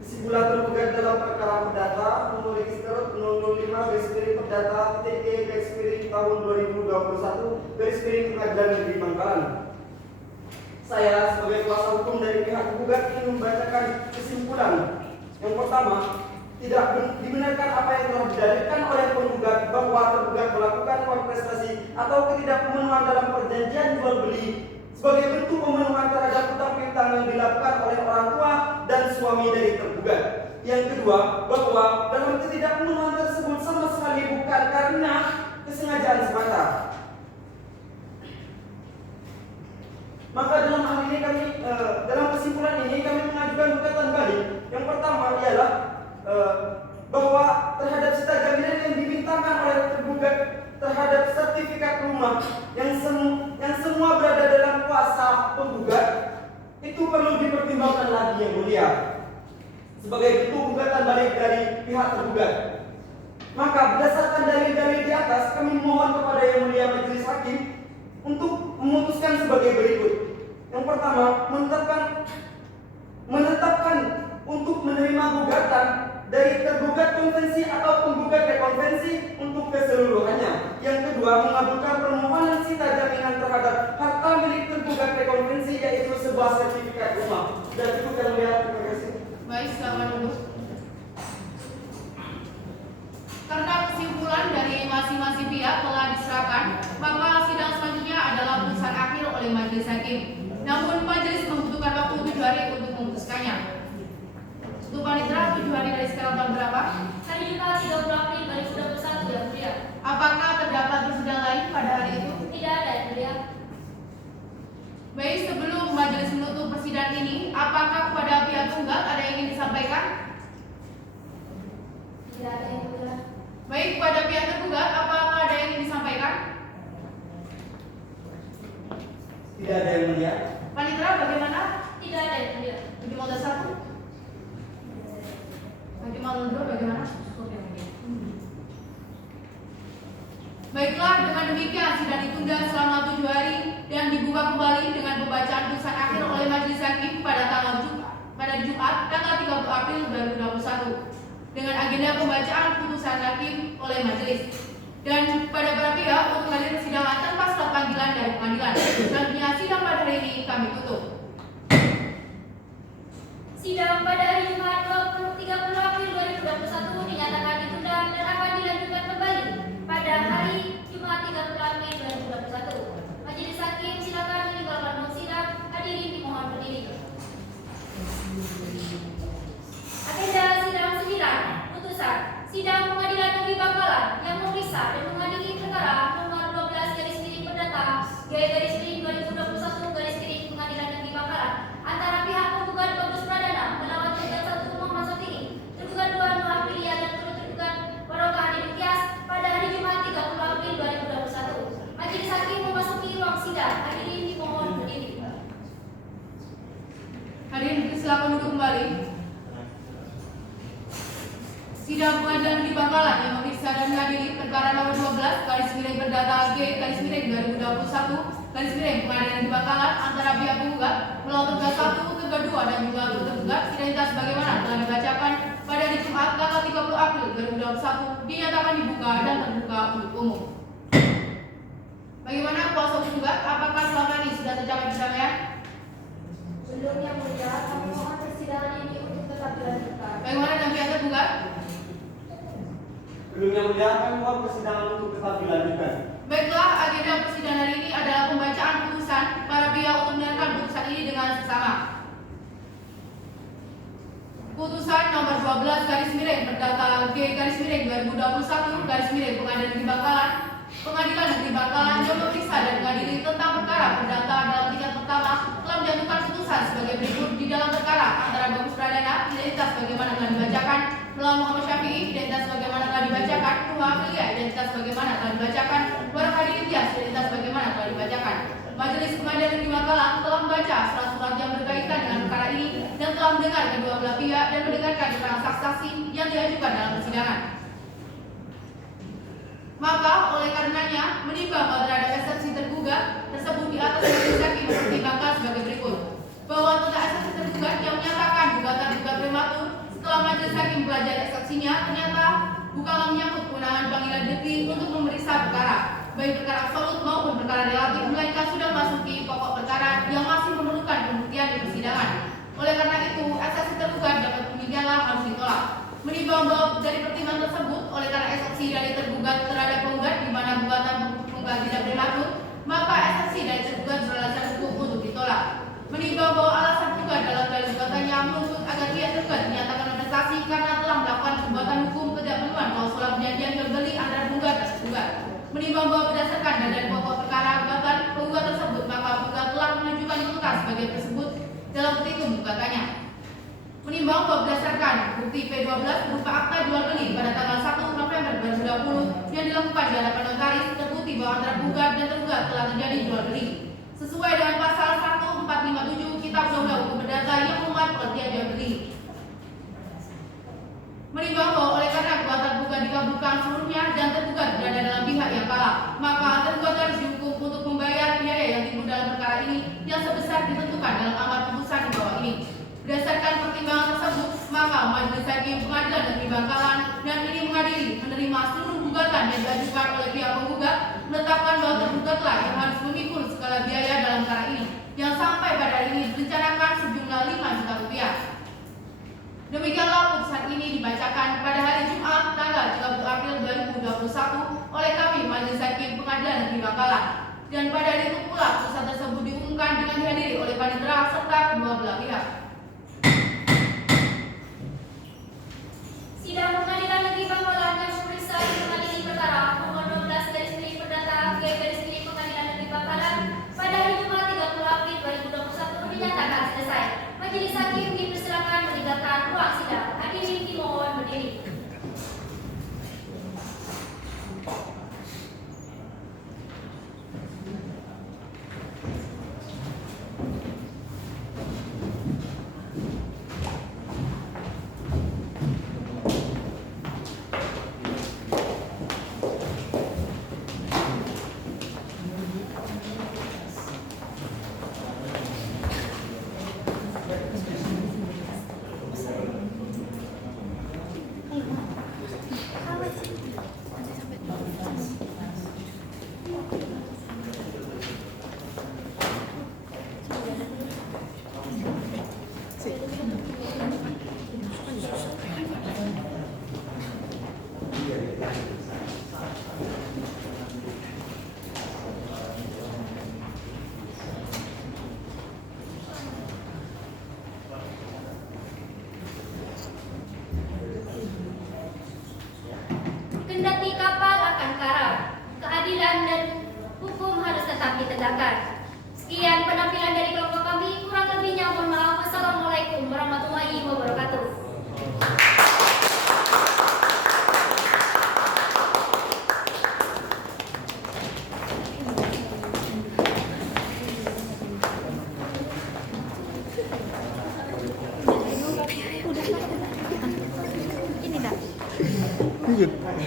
Kesimpulan tergugat dalam perkara perdata nomor register 005 garis miring perdata TE garis miring tahun 2021 garis miring Pengadilan Negeri Bangkalan. Saya sebagai kuasa hukum dari pihak tergugat ingin membacakan kesimpulan. Yang pertama, tidak dibenarkan apa yang telah didalilkan oleh penggugat bahwa tergugat melakukan kontestasi atau ketidakpemenuhan dalam perjanjian jual beli sebagai bentuk pemenuhan terhadap hutang piutang yang dilakukan oleh orang tua dan suami dari tergugat. kedua, bahwa dalam ketidakpenuhan tersebut sama sekali bukan karena kesengajaan semata. Maka dalam hal ini dalam kesimpulan ini kami mengajukan gugatan balik. Yang pertama ialah bahwa terhadap sita jaminan yang dimintakan oleh tergugat terhadap sertifikat rumah yang semua berada dalam kuasa penggugat itu perlu dipertimbangkan lagi, yang mulia, sebagai bentuk gugatan balik dari pihak tergugat. Maka berdasarkan dalil-dalil di atas, kami mohon kepada yang mulia majelis hakim untuk memutuskan sebagai berikut. Yang pertama, menetapkan untuk menerima gugatan dari tergugat konvensi atau penggugat rekonvensi untuk keseluruhannya. Yang kedua, mengabulkan permohonan sita jaminan terhadap harta milik tergugat rekonvensi, yaitu sebuah sertifikat rumah. Dan itu yang mulia, terima kasih. Baik, selamat duduk. Karena kesimpulan dari masing-masing pihak telah diserahkan, maka sidang selanjutnya adalah putusan akhir oleh majelis hakim. Namun majelis membutuhkan waktu 7 hari untuk memutuskannya. Untuk panitera 7 hari dari sekarang tanggal berapa? Hari Jumat 30 April 2021, yang mulia. Apakah terdapat persidangan lain pada hari itu? Tidak ada, yang mulia. Baik, sebelum majelis menutup persidangan ini, apakah kepada pihak tunggal ada yang ingin disampaikan? Tidak ada, yang mulia. Baik, kepada pihak tergugat, apakah ada yang ingin disampaikan? Tidak ada yang mulia. Panitera bagaimana? Tidak ada, yang mulia. Bagi modal 1? Bagi modal 2 bagaimana? Baiklah, dengan demikian sidang ditunda selama 7 hari dan dibuka kembali dengan pembacaan putusan akhir oleh majelis hakim pada Jumat tanggal 30 April 2021 dengan agenda pembacaan putusan hakim oleh majelis. Dan pada para pihak untuk hadir persidangan tanpa surat panggilan dari pengadilan. Selanjutnya sidang pada hari ini kami tutup. Sidang pada hari Jumat 30 April 2021 dinyatakan ditunda dan akan dilanjutkan kembali pada hari Jumat 30 April 2021. Majelis hakim silakan meninggalkan ruang sidang. Hadirin dimohon berdiri. Agenda sidang 9. Putusan sidang Pengadilan Negeri Bangkalan yang memeriksa dan mengadili perkara nomor 12 perdata G/2021 Pengadilan Negeri Bangkalan antara pihak penggugat Bagus Pradana melawan tergugat 1 Muhammad Sotiri, tergugat 2 Nur Aprilia dan tergugat Barokah Adil Tias pada hari Jumat 30 April 2021. Majelis hakim memasuki ruang sidang. Hadirin dimohon berdiri. Hadirin silakan duduk kembali. Sidang Pengadilan Negeri Bangkalan yang memeriksa dan mengadili perkara nomor 12 perdata G/2021 Pengadilan Negeri Bangkalan antara pihak penggugat melawan tergugat 1, tergugat 2 dan juga tergugat sidang sebagaimana telah dibacakan pada hari Jumat tanggal 30 April 2021 dinyatakan dibuka dan terbuka untuk umum. Bagaimana kuasa penggugat? Apakah selama ini sudah tercapai perdamaian? Belum, yang mulia, kami mohon persidangan ini untuk tetap dilanjutkan. Bagaimana dengan pihak tergugat? Belum, yang mulia, kami mohon persidangan untuk tetap dilanjutkan. Baiklah, agenda persidangan hari ini adalah pembacaan putusan para pihak untuk mendengarkan putusan ini dengan seksama. Putusan nomor 12 perdata G/2021 Pengadilan Negeri Bangkalan, Pengadilan Negeri Bangkalan yang memeriksa dan mengadili tentang perkara perdata dalam tingkat pertama telah menjatuhkan putusan sebagai berikut di dalam perkara antara Bagus Pradana identitas bagaimana telah dibacakan, melawan Muhammad Syafi'i identitas bagaimana telah dibacakan, Nur Aprilia identitas bagaimana telah dibacakan, Barokah Adil Tias identitas bagaimana telah dibacakan. Majelis Pengadilan Negeri Bangkalan telah membaca surat-surat yang berkaitan dengan perkara ini dan telah mendengar kedua belah pihak dan mendengarkan keterangan saksi-saksi yang diajukan dalam persidangan. Maka oleh karenanya menimbang bahwa terhadap eksepsi tergugat tersebut di atas majelis hakim mempertimbangkan sebagai berikut, bahwa tentang eksepsi tergugat yang menyatakan gugatan tergugat prematur setelah majelis hakim belajar eksepsinya ternyata bukanlah menyangkut kewenangan panggilan negeri untuk memeriksa perkara, baik perkara absolut maupun perkara relatif, melainkan sudah memasuki pokok perkara yang masih memerlukan pembuktian di persidangan. Oleh karena itu, eksepsi tergugat dapat demikianlah harus ditolak. Menimbang bahwa dari pertimbangan tersebut, oleh karena eksepsi dari tergugat terhadap penggugat di mana gugatan penggugat tidak prematur, maka eksepsi dari tergugat beralasan hukum untuk ditolak. Menimbang bahwa alasan penggugat dalam dalil gugatannya menuntut agar pihak tergugat dinyatakan bersaksi karena telah Dalam petitum gugatannya, menimbang bahwa berdasarkan bukti P12 berupa akta jual beli pada tanggal 1 November 2020 yang dilakukan di hadapan notaris, terbukti bahwa antara gugat dan tergugat telah terjadi jual beli sesuai dengan pasal 1457 Kitab Undang-Undang Hukum Perdata yang memuat pengertian jual beli. Menimbang bahwa oleh karena kedua tergugat dikabulkan seluruhnya dan tergugat berada dalam pihak yang kalah, maka tergugat harus dihukum untuk membayar biaya yang timbul dalam perkara ini yang sebesar ditentukan dalam amar putusan di bawah ini. Berdasarkan pertimbangan tersebut, maka Majelis Hakim Pengadilan Negeri Bangkalan yang ini mengadili menerima seluruh gugatan yang diajukan oleh pihak penggugat, menetapkan bahwa tergugatlah yang harus memikul segala biaya dalam perkara ini, yang sampai pada hari ini direncanakan sejumlah 5 juta rupiah. Demikianlah putusan ini dibacakan pada hari Jumat tanggal 30 April 2021 oleh kami Majelis Hakim Pengadilan Negeri Bangkalan. Dan pada hari itu pula putusan tersebut diumumkan dengan dihadiri oleh panitera serta kedua belah pihak. Sidang Pengadilan Negeri Bangkalan yang memeriksa mengadili perkara nomor 12 garis miring perdata G garis miring Pengadilan Negeri Bangkalan pada hari Jumat 30 April 2021 dinyatakan selesai. Majelis Hakim dipersilakan meninggalkan ruang sidang. Hadirin dimohon berdiri. Kendati kapal akan karam, keadilan dan hukum harus tetap ditegakkan. Sekian penampilan dari kelompok kami, kurang lebihnya mohon maaf. Wassalamualaikum warahmatullahi wabarakatuh.